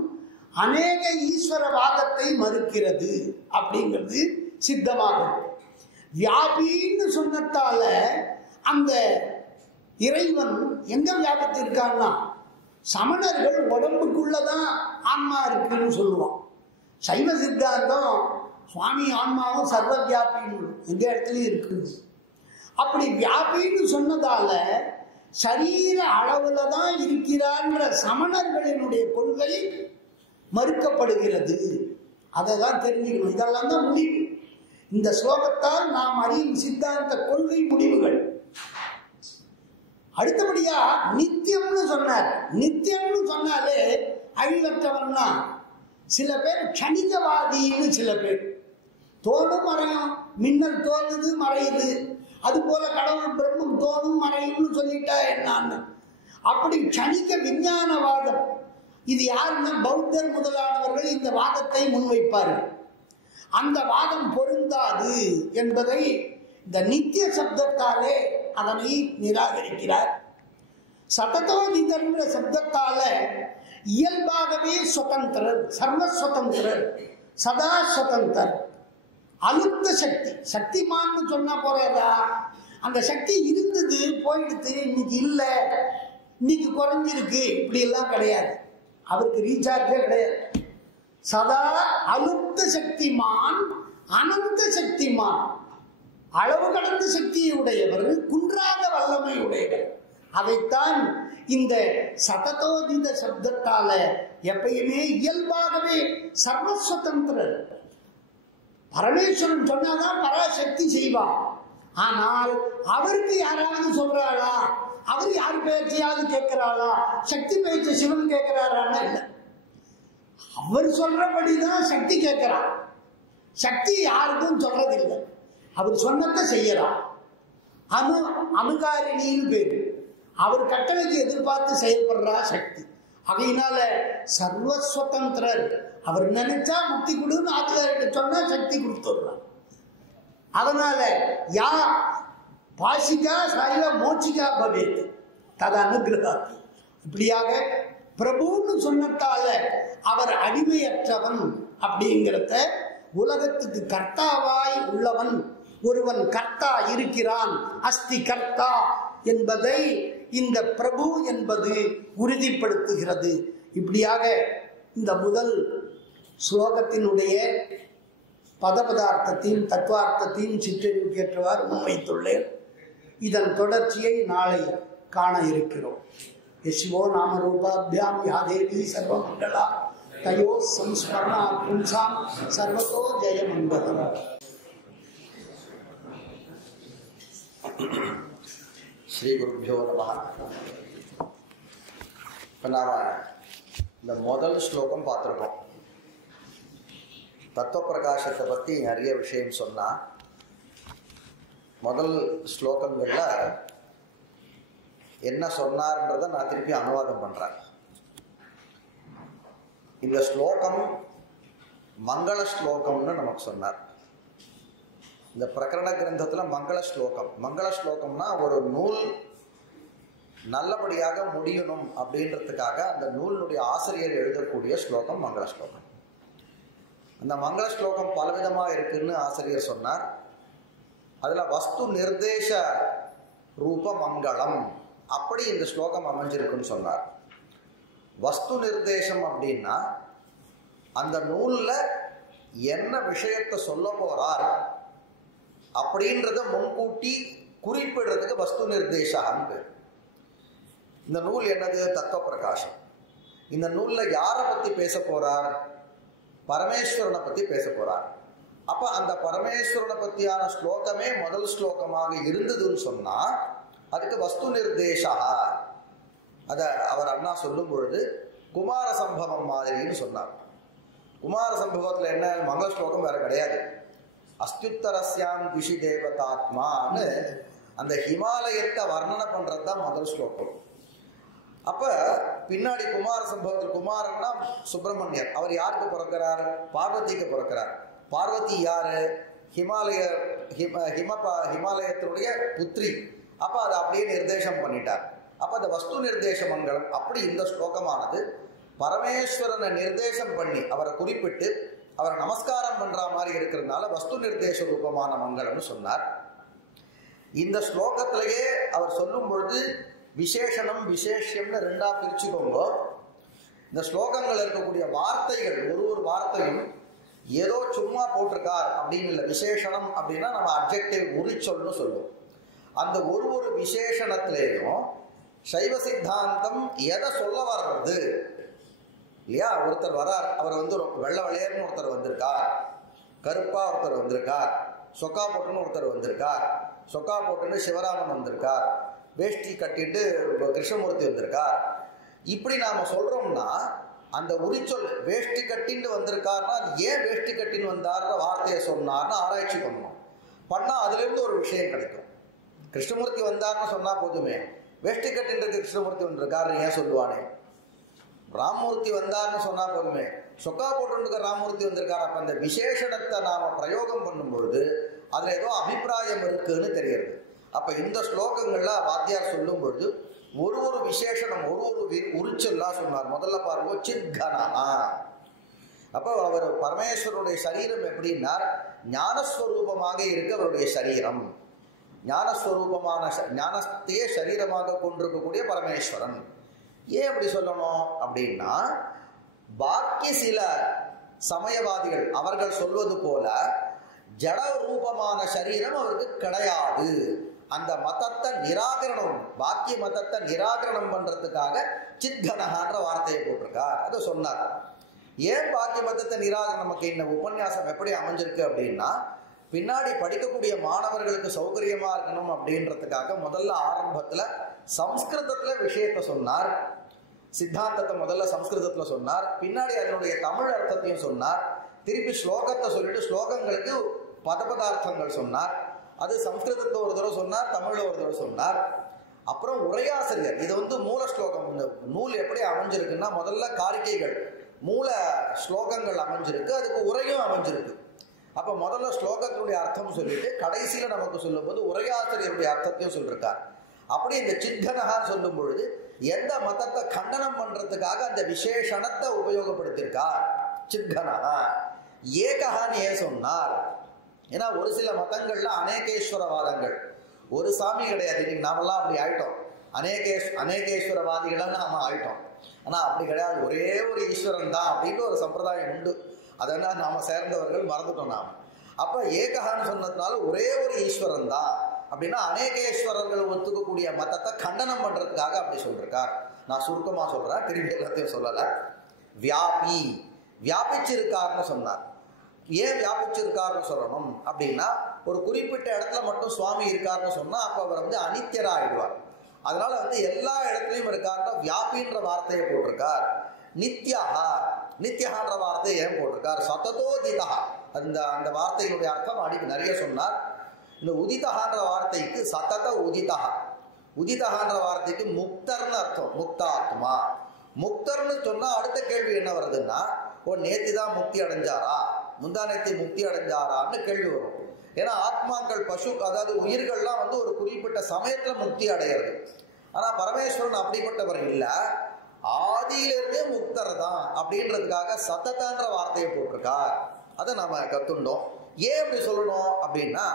அநேக ஈஸ்வரவாதத்தை மறுக்கிறது அப்படிங்கிறது சித்தமாகும். வியாபின்னு சொன்னதால அந்த இறைவன் எங்க வியாபித்து இருக்கான்னா, சமணர்கள் உடம்புக்குள்ளதான் ஆன்மா இருக்குன்னு சொல்லுவான். சைவ சித்தாந்தம் சுவாமி ஆன்மாவும் சர்வ வியாபின்னு எந்த இடத்துலயும் இருக்குது. அப்படி வியாபின்னு சொன்னதால சரீர அளவுல தான் இருக்கிறார்ன்ற சமணர்களினுடைய கொள்கை மறுக்கப்படுகிறது. அதை தான் தெரிஞ்சுக்கணும். இதெல்லாம் தான் முடிவு. இந்த ஸ்லோகத்தால் நாம் அறியும் சித்தாந்த கொள்கை முடிவுகள். அடுத்தபடியா நித்தியம்னு சொன்னார். நித்தியம்னு சொன்னாலே அழிவற்றவன்னா சில பேர் கணிதவாதின்னு, சில பேர் தோணும் மறையும், மின்னல் தோணுது மறையுது, அது போல கடவுள் பிரம்மம் தோணும் மறையும்னு சொல்லிட்டா என்னான்னு அப்படி கணிக விஞ்ஞானவாதம். இது யாருன்னா பௌத்தர் முதலானவர்கள் இந்த வாதத்தை முன்வைப்பார்கள். அந்த வாதம் பொருந்தாது என்பதை இந்த நித்திய சப்தத்தாலே அதனை நிராகரிக்கிறார். சததோதிதன்ற சப்தத்தால இயல்பாகவே சுதந்திரர், சர்வஸ்வதந்திரர், சதா சுதந்திரர், அலுத்த சக்தி. சக்திமான்னு சொன்னா போறதா, அந்த சக்தி இருந்தது போயிடுத்து, இன்னைக்கு இல்லை, இன்னைக்கு குறைஞ்சிருக்கு, இப்படி எல்லாம் கிடையாது. அவருக்கு ரீசார்ஜே கிடையாது. சதா அலுத்த சக்திமான், அனந்த சக்திமான், அளவு கடந்த சக்தியை உடையவர், குன்றாத வல்லமை உடையவர். அதைத்தான் இந்த சததோதித சப்தத்தால எப்பயுமே இயல்பாகவே சர்வஸ்வதந்திரர். பரமேஸ்வரன் சொன்னாதான் பராசக்தி செய்வார். ஆனால் அவருக்கு யாராவது சொல்றாளா, அவர் யார் பேச்சையாவது கேட்கிறாளா, சக்தி பேச்ச சிவன் கேட்கிறாரான்னா இல்லை, அவர் சொல்றபடிதான் சக்தி கேட்கிறார். சக்தி யாருக்கும் சொல்றதில்லை, அவர் சொன்னதை செய்யறார். அனுகாரிணின்னு பேரு. அவர் கட்டளைக்கு எதிர்பார்த்து செயல்படுறா சக்தி. அதையினால சர்வஸ்வதந்திரர். அவர் நினைச்சா முக்தி கொடுன்னு ஆதிகாரிட்ட சொன்னா சக்தி கொடுத்துடுறார். அதனால யா பாசிகா சைல மோச்சிகா பவேத் தது அனுகிரகா. இப்படியாக பிரபுன்னு சொன்னதால அவர் அடிமையற்றவன் அப்படிங்கிறத, உலகத்துக்கு கர்த்தாவாய் உள்ளவன் ஒருவன் கர்த்தா இருக்கிறான், அஸ்தி கர்த்தா என்பதை இந்த பிரபு என்பது உறுதிப்படுத்துகிறது. இப்படியாக இந்த முதல் ஸ்லோகத்தினுடைய பதபதார்த்தத்தையும் தத்துவார்த்தத்தையும் சிற்றறிவுக்கேற்றவாறு முன்வைத்துள்ளேன். இதன் தொடர்ச்சியை நாளை காண இருக்கிறோம். யசிவோ நாம ரூபாபியாம் யாதேவி சர்வமங்களா தயோ சம்ஸ்மரணா பும்சாம் சர்வதோ ஜெயமங்கலம். ஸ்ரீ குருபியோ நமஹ. இப்போ நாம் இந்த முதல் ஸ்லோகம் பார்த்துருக்கோம். தத்துவ பிரகாசத்தை பற்றி நிறைய விஷயம் சொன்னால், முதல் ஸ்லோகங்களில் என்ன சொன்னார்ன்றதை நான் திருப்பி அனுவாதம் பண்ணுறேன். இந்த ஸ்லோகம் மங்கள ஸ்லோகம்னு நமக்கு சொன்னார். இந்த பிரகரண கிரந்தத்தில் மங்கள ஸ்லோகம்னா ஒரு நூல் நல்லபடியாக முடியணும் அப்படின்றதுக்காக அந்த நூலினுடைய ஆசிரியர் எழுதக்கூடிய ஸ்லோகம் மங்கள ஸ்லோகம். அந்த மங்கள ஸ்லோகம் பலவிதமாக இருக்குன்னு ஆசிரியர் சொன்னார். அதில் வஸ்து நிர்தேச ரூப மங்களம் அப்படி இந்த ஸ்லோகம் அமைஞ்சிருக்குன்னு சொன்னார். வஸ்து நிர்தேசம் அப்படின்னா அந்த நூலில் என்ன விஷயத்தை சொல்ல போறார் அப்படின்றத முன்கூட்டி குறிப்பிடுறதுக்கு வஸ்து நிர்தேசம். இந்த நூல் என்னது? தத்துவ பிரகாசம். இந்த நூலில் யாரை பற்றி பேச போறார்? பரமேஸ்வரனை பற்றி பேச போறார். அப்போ அந்த பரமேஸ்வரனை பற்றியான ஸ்லோகமே முதல் ஸ்லோகமாக இருந்ததுன்னு சொன்னால் அதுக்கு வஸ்து நிர்தேசா. அதை அவர் அண்ணா சொல்லும் பொழுது குமார சம்பவம் மாதிரின்னு சொன்னார். குமார சம்பவத்தில் என்ன மங்கள ஸ்லோகம் வேற கிடையாது. அஸ்துத்தரஸ்யாம் கிஷி தேவதாத்மான்னு அந்த ஹிமாலயத்தை வர்ணனை பண்ணுறது தான் முதல் ஸ்லோகம். அப்போ பின்னாடி குமார சம்பவத்தில் குமாரன்னா சுப்பிரமணியர். அவர் யாருக்கு பிறக்கிறார்? பார்வதிக்கு பிறக்கிறார். பார்வதி யாரு? ஹிமாலயத்தினுடைய புத்திரி. அப்போ அதை அப்படியே நிர்தேசம் பண்ணிட்டார். அப்போ அந்த வஸ்து நிர்தேச மங்களம். அப்படி இந்த ஸ்லோகமானது பரமேஸ்வரனை நிர்தேசம் பண்ணி அவரை குறிப்பிட்டு அவரை நமஸ்காரம் பண்ற மாதிரி இருக்கிறதுனால வஸ்து நிர்தேச ரூபமான மங்களம்னு சொன்னார். இந்த ஸ்லோகத்திலேயே அவர் சொல்லும் பொழுது விசேஷனம் விசேஷம்னு ரெண்டா பிரிச்சுக்கோங்க. இந்த ஸ்லோகங்கள் இருக்கக்கூடிய வார்த்தைகள் ஒரு வார்த்தையும் ஏதோ சும்மா போட்டிருக்கார் அப்படின்னு இல்லை. விசேஷனம் அப்படின்னா நம்ம அப்ஜெக்டிவ் உரிச்சொல்னு சொல்லுவோம். அந்த ஒரு விசேஷணத்திலேயும் சைவ சித்தாந்தம் எதை சொல்ல வர்றது இல்லையா? ஒருத்தர் வரார், அவர் வெள்ளை வெள்ளையர்னு ஒருத்தர் வந்திருக்கார், கருப்பா ஒருத்தர் வந்திருக்கார், சொக்கா போட்டுன்னு ஒருத்தர் வந்திருக்கார், சொக்கா போட்டுன்னு சிவராமன் வந்திருக்கார், வேஷ்டி கட்டிட்டு கிருஷ்ணமூர்த்தி வந்திருக்கார். இப்படி நாம சொல்றோம்னா அந்த உரிச்சொல் வேஷ்டி கட்டின்னு வந்திருக்காருன்னா அது ஏன் வேஷ்டி கட்டின்னு வந்தார்ன்ற வார்த்தையை சொன்னார்னு ஆராய்ச்சி பண்ணணும். பண்ணால் அதுலேருந்து ஒரு விஷயம் கிடைக்கும். கிருஷ்ணமூர்த்தி வந்தார்னு சொன்னால் போதுமே, வேஷ்டி கட்டின்றது கிருஷ்ணமூர்த்தி வந்திருக்காருன்னு ஏன் சொல்லுவானே? ராமமூர்த்தி வந்தார்னு சொன்னால் போதுமே, சொக்கா போட்டு ராமமூர்த்தி வந்திருக்காரு. அப்போ அந்த விசேஷணத்தை நாம் பிரயோகம் பண்ணும்பொழுது அதில் ஏதோ அபிப்பிராயம் இருக்குன்னு தெரியுது. அப்போ இந்த ஸ்லோகங்களில் வாத்தியார் சொல்லும் பொழுது ஒரு விசேஷனம் ஒரு உரிச்சொல்லா சொன்னார். முதல்ல பாருங்க, சித்கனா. அப்போ அவர் பரமேஸ்வருடைய சரீரம் எப்படின்னா ஞானஸ்வரூபமாக இருக்க அவருடைய சரீரம். ஞானஸ்வரூபமான ஞானத்தையே சரீரமாக கொண்டிருக்கக்கூடிய பரமேஸ்வரன். ஏன் அப்படி சொல்லணும் அப்படின்னா, பாக்கி சில சமயவாதிகள் அவர்கள் சொல்வது போல ஜட ரூபமான சரீரம் அவருக்கு கிடையாது. அந்த மதத்தை நிராகரணம், பாக்கிய மதத்தை நிராகரணம் பண்றதுக்காக சித்கனகான்ற வார்த்தையை போட்டிருக்கார். அதை சொன்னார். ஏன் பாக்கிய மதத்தை நிராகரணம்? நமக்கு இந்த உபன்யாசம் எப்படி அமைஞ்சிருக்கு அப்படின்னா, பின்னாடி படிக்கக்கூடிய மாணவர்களுக்கு சௌகரியமா இருக்கணும் அப்படின்றதுக்காக முதல்ல ஆரம்பத்துல சம்ஸ்கிருதத்துல விஷயத்தை சொன்னார். சித்தாந்தத்தை முதல்ல சம்ஸ்கிருதத்துல சொன்னார், பின்னாடி அதனுடைய தமிழ் அர்த்தத்தையும் சொன்னார். திருப்பி ஸ்லோகத்தை சொல்லிட்டு ஸ்லோகங்களுக்கு பதபதார்த்தங்கள் சொன்னார். அது சம்ஸ்கிருதத்தை ஒரு தடவை சொன்னார், தமிழ்ல ஒரு தடவை சொன்னார். அப்புறம் உரையாசிரியர், இது மூல ஸ்லோகம். இந்த நூல் எப்படி அமைஞ்சிருக்குன்னா, முதல்ல காரிக்கைகள் மூல ஸ்லோகங்கள் அமைஞ்சிருக்கு, அதுக்கு உரையும் அமைஞ்சிருக்கு. அப்ப முதல்ல ஸ்லோகத்தினுடைய அர்த்தம் சொல்லிட்டு கடைசியில நமக்கு சொல்லும் போது உரையாசிரியருடைய அர்த்தத்தையும் சொல்லிருக்கார். அப்படி இந்த சித்கனகான்னு சொல்லும் பொழுது எந்த மதத்தை கண்டனம் பண்றதுக்காக அந்த விசேஷணத்தை உபயோகப்படுத்தியிருக்கார் சித்கனகா. ஏகஹான்னு ஏன் சொன்னார்? ஏன்னா ஒரு சில மதங்கள்ல அநேகேஸ்வரவாதங்கள், ஒரு சாமி கிடையாது. இன்னைக்கு நாமெல்லாம் அப்படி ஆயிட்டோம், அநேகேஸ்வரவாதிகளாக நாம ஆயிட்டோம். ஆனா அப்படி கிடையாது, ஒரே ஒரு ஈஸ்வரன் தான் அப்படின்னு ஒரு சம்பிரதாயம் உண்டு. அதெல்லாம் நாம சேர்ந்தவர்கள் மறந்துட்டோம். நாம அப்ப ஏகஹான்னு சொன்னதுனால ஒரே ஒரு ஈஸ்வரன் தான் அப்படின்னா அநேகேஸ்வரர்களை ஒத்துக்கக்கூடிய மதத்தை கண்டனம் பண்றதுக்காக அப்படி சொல்றார். நான் சுருக்கமா சொல்றேன், திரும்பி எல்லாத்தையும் சொல்லல. வியாபி, வியாபிச்சிருக்காருன்னு சொன்னார். ஏன் வியாபிச்சிருக்காருன்னு சொல்லணும் அப்படின்னா, ஒரு குறிப்பிட்ட இடத்துல மட்டும் சுவாமி இருக்காருன்னு சொன்னா அப்ப அவர் வந்து அனித்தியரா ஆயிடுவார். அதனால வந்து எல்லா இடத்துலையும் இருக்காருன்னா வியாபின்ற வார்த்தையை போட்டிருக்கார். நித்யஹா, நித்யஹான்ற வார்த்தையை ஏன் போட்டிருக்கார்? சததோதிதா, அந்த வார்த்தையினுடைய அர்த்தம் அடிக்கு நிறைய சொன்னார். இந்த உதிதஹான்ற வார்த்தைக்கு சதத உதிதஹா, உதிதஹான்ற வார்த்தைக்கு முக்தர்னு அர்த்தம், முக்தாத்மா. முக்தர்னு சொன்னா அடுத்த கேள்வி என்ன வருதுன்னா, ஓ நேத்தி தான் முக்தி அடைஞ்சாரா, முந்தா நேத்தி முக்தி அடைஞ்சாரான்னு கேள்வி வரும். ஏன்னா ஆத்மாக்கள் பசு, அதாவது உயிர்கள்லாம் வந்து ஒரு குறிப்பிட்ட சமயத்துல முக்தி அடையிறது. ஆனா பரமேஸ்வரன் அப்படிப்பட்டவர் இல்லை, ஆதியிலிருந்தே முக்தர் தான் அப்படின்றதுக்காக சத்தத்தான்ற வார்த்தையை போட்டிருக்கார். அதை நாம கத்துண்டோம். ஏன் அப்படி சொல்லணும் அப்படின்னா,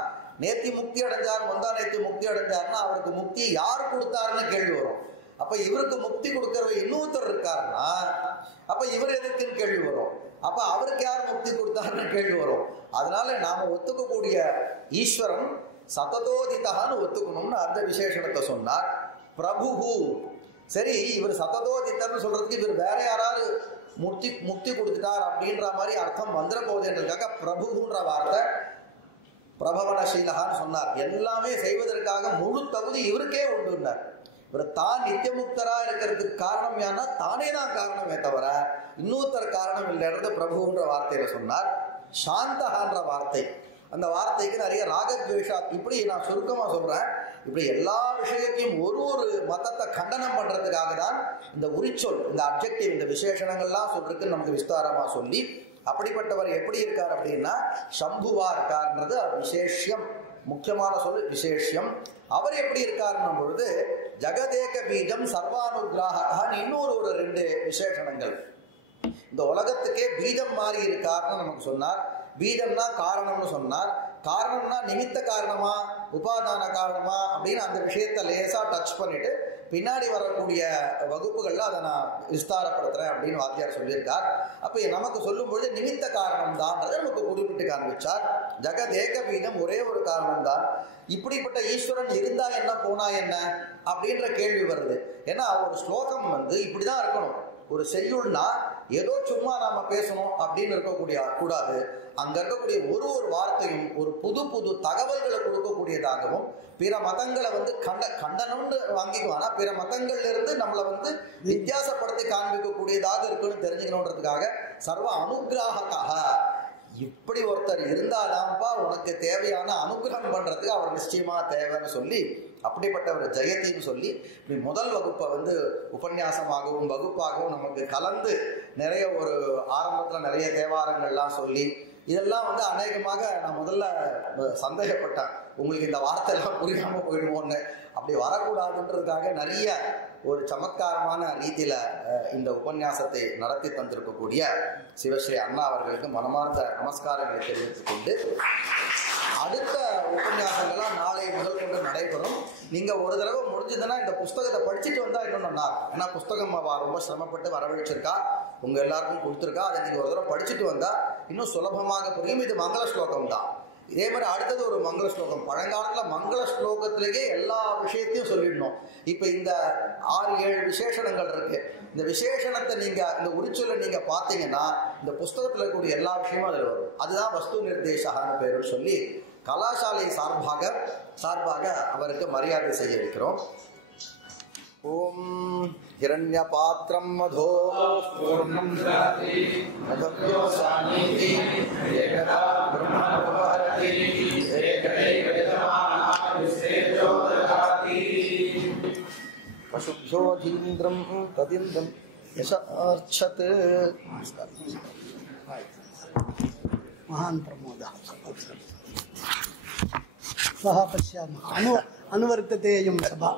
நேத்தி முக்தி அடைஞ்சார், முந்தா நேத்தி முக்தி அடைஞ்சார்னா அவருக்கு முக்தியை யார் கொடுத்தாருன்னு கேள்வி வரும். அப்ப இவருக்கு முக்தி கொடுக்கறவர் இன்னொருத்தர் இருக்காருன்னா அப்ப இவர் எதுக்குன்னு கேள்வி வரும். அப்ப அவருக்கு யார் முக்தி கொடுத்தாருன்னு கேள்வி வரும். அதனால நாம ஒத்துக்கக்கூடிய ஈஸ்வரன் சததோதிதான்னு ஒத்துக்கணும்னு அந்த விசேஷணத்தை சொன்னார். பிரபுஹு, சரி இவர் சததோதித்தர்னு சொல்றதுக்கு இவர் வேற யாராவது முக்தி கொடுத்துட்டார் அப்படின்ற மாதிரி அர்த்தம் வந்துட போகுதுன்றதுக்காக பிரபுன்ற வார்த்தை பிரபவனசீலகான்னு சொன்னார். எல்லாமே செய்வதற்காக முழு தகுதி இவருக்கே உண்டுன்னார். இவர் தான் நித்தியமுக்தரா இருக்கிறதுக்கு காரணம் ஏன்னா தானே தான் காரணமே தவிர இன்னொருத்தர் காரணம் இல்லைன்றது பிரபுன்ற வார்த்தையில சொன்னார். சாந்தகான்ற வார்த்தை, அந்த வார்த்தைக்கு நிறைய ராகத்வேஷா, இப்படி நான் சுருக்கமா சொல்றேன். இப்படி எல்லா விஷயத்தையும் ஒரு மதத்தை கண்டனம் பண்றதுக்காக தான் இந்த உரிச்சொல், இந்த அப்ஜெக்டிவ், இந்த விசேஷணங்கள்லாம் சொல்றதுக்கு நமக்கு விஸ்தாரமா சொல்லி, அப்படிப்பட்டவர் எப்படி இருக்கார் அப்படின்னா சம்புவா இருக்கார்ன்றது விசேஷம், முக்கியமான சொல் விசேஷம். அவர் எப்படி இருக்காருன்னும் பொழுது ஜெகதேக பீஜம் சர்வானுகிராகான்னு இன்னொரு 2 விசேஷணங்கள். இந்த உலகத்துக்கே பீஜம் மாறி இருக்காருன்னு நமக்கு சொன்னார். பீஜம்னா காரணம்னு சொன்னார். காரணம்னா நிமித்த காரணமா உபாதான காரணமா அப்படின்னு அந்த விஷயத்தை லேசா டச் பண்ணிட்டு பின்னாடி வரக்கூடிய வகுப்புகள்ல அதை நான் விஸ்தாரப்படுத்துறேன் அப்படின்னு வாத்தியார் சொல்லியிருக்கார். அப்ப நமக்கு சொல்லும்பொழுது நிமித்த காரணம் தான் நமக்கு குறிப்பிட்டு காண்பிச்சார். ஜெகதேக பீஜம் ஒரே ஒரு காரணம் தான். இப்படிப்பட்ட ஈஸ்வரன் இருந்தா என்ன போனா என்ன அப்படின்ற கேள்வி வருது. ஏன்னா ஒரு ஸ்லோகம் வந்து இப்படிதான் இருக்கணும். ஒரு செய்யுள்னா ஏதோ சும்மா நாம பேசணும் அப்படின்னு இருக்கக்கூடிய கூடாது. அங்க இருக்கக்கூடிய ஒரு வார்த்தையும் ஒரு புது தகவல்களை கொடுக்கக்கூடியதாகவும், பிற மதங்களை வந்து கண்டனம்னு வாங்கிக்குவானா பிற மதங்கள்ல இருந்து நம்மளை வந்து வித்தியாசப்படுத்தி காண்பிக்கக்கூடியதாக இருக்குன்னு தெரிஞ்சுக்கணுன்றதுக்காக சர்வ அனுகிராகக்காக இப்படி ஒருத்தர் இருந்தாதான்ப்பா உனக்கு தேவையான அனுகிரகம் பண்றதுக்கு அவர் நிச்சயமா தேவைன்னு சொல்லி, அப்படிப்பட்ட ஒரு ஜெயத்தின்னு சொல்லி இப்படி முதல் வகுப்பை வந்து உபன்யாசமாகவும் வகுப்பாகவும் நமக்கு கலந்து நிறைய ஒரு ஆரம்பத்தில் நிறைய தேவாரங்கள்லாம் சொல்லி, இதெல்லாம் வந்து அநேகமாக நான் முதல்ல சந்தேகப்பட்டேன், உங்களுக்கு இந்த வார்த்தையெல்லாம் புரியாமல் போயிடுவோன்னு. அப்படி வரக்கூடாதுன்றதுக்காக நிறைய ஒரு சமத்காரமான ரீதியில் இந்த உபன்யாசத்தை நடத்தி தந்திருக்கக்கூடிய சிவஸ்ரீ அண்ணா அவர்களுக்கு மனமார்ந்த நமஸ்காரங்களை தெரிவித்துக் கொண்டு, அடுத்த உபன்யாசங்கள்லாம் நாளை முதல் கொண்டு நடைபெறும். நீங்கள் ஒரு தடவை முடிஞ்சதுன்னா இந்த புஸ்தகத்தை படிச்சுட்டு வந்தால் இன்னும் நல்லா இருக்கும். ஏன்னா புஸ்தகம் ரொம்ப சிரமப்பட்டு வரவழைச்சிருக்கா, உங்கள் எல்லாருக்கும் கொடுத்துருக்கா. அதை நீங்கள் ஒரு தடவை படிச்சுட்டு வந்தால் இன்னும் சுலபமாக புரியும். இது மங்கள ஸ்லோகம் தான். இதே மாதிரி அடுத்தது ஒரு மங்கள ஸ்லோகம். பழங்காலத்தில் மங்கள ஸ்லோகத்திலேயே எல்லா விஷயத்தையும் சொல்லிடணும். இப்போ இந்த 6-7 விசேஷணங்கள் இருக்கு. இந்த விசேஷணத்தை நீங்கள் இந்த உரிச்சொல்லை நீங்கள் பார்த்தீங்கன்னா இந்த புஸ்தகத்தில் இருக்கக்கூடிய எல்லா விஷயமும் அதில் வரும். அதுதான் வஸ்து நிர்தேசகான்னு பேருன்னு சொல்லி கலாசாலை சார்பாக அவருக்கு மரியாதை செய்ய வைக்கிறோம். ஓம் ஹிரண்ய பாத்திரம் மதோ பூர்ணம் ததாதி மதப்யோ சாமீதி ஏகதா பிரம்மணோபாரதி ஏகதைவ யஜமானாயுஸ்தேஜோ ததாதி பசுப்யோ தீந்திரம் ததிந்திரம் யசார்ச்சத். महान प्रमोद सह पश्यामः अनुवर्तते अयं सभा.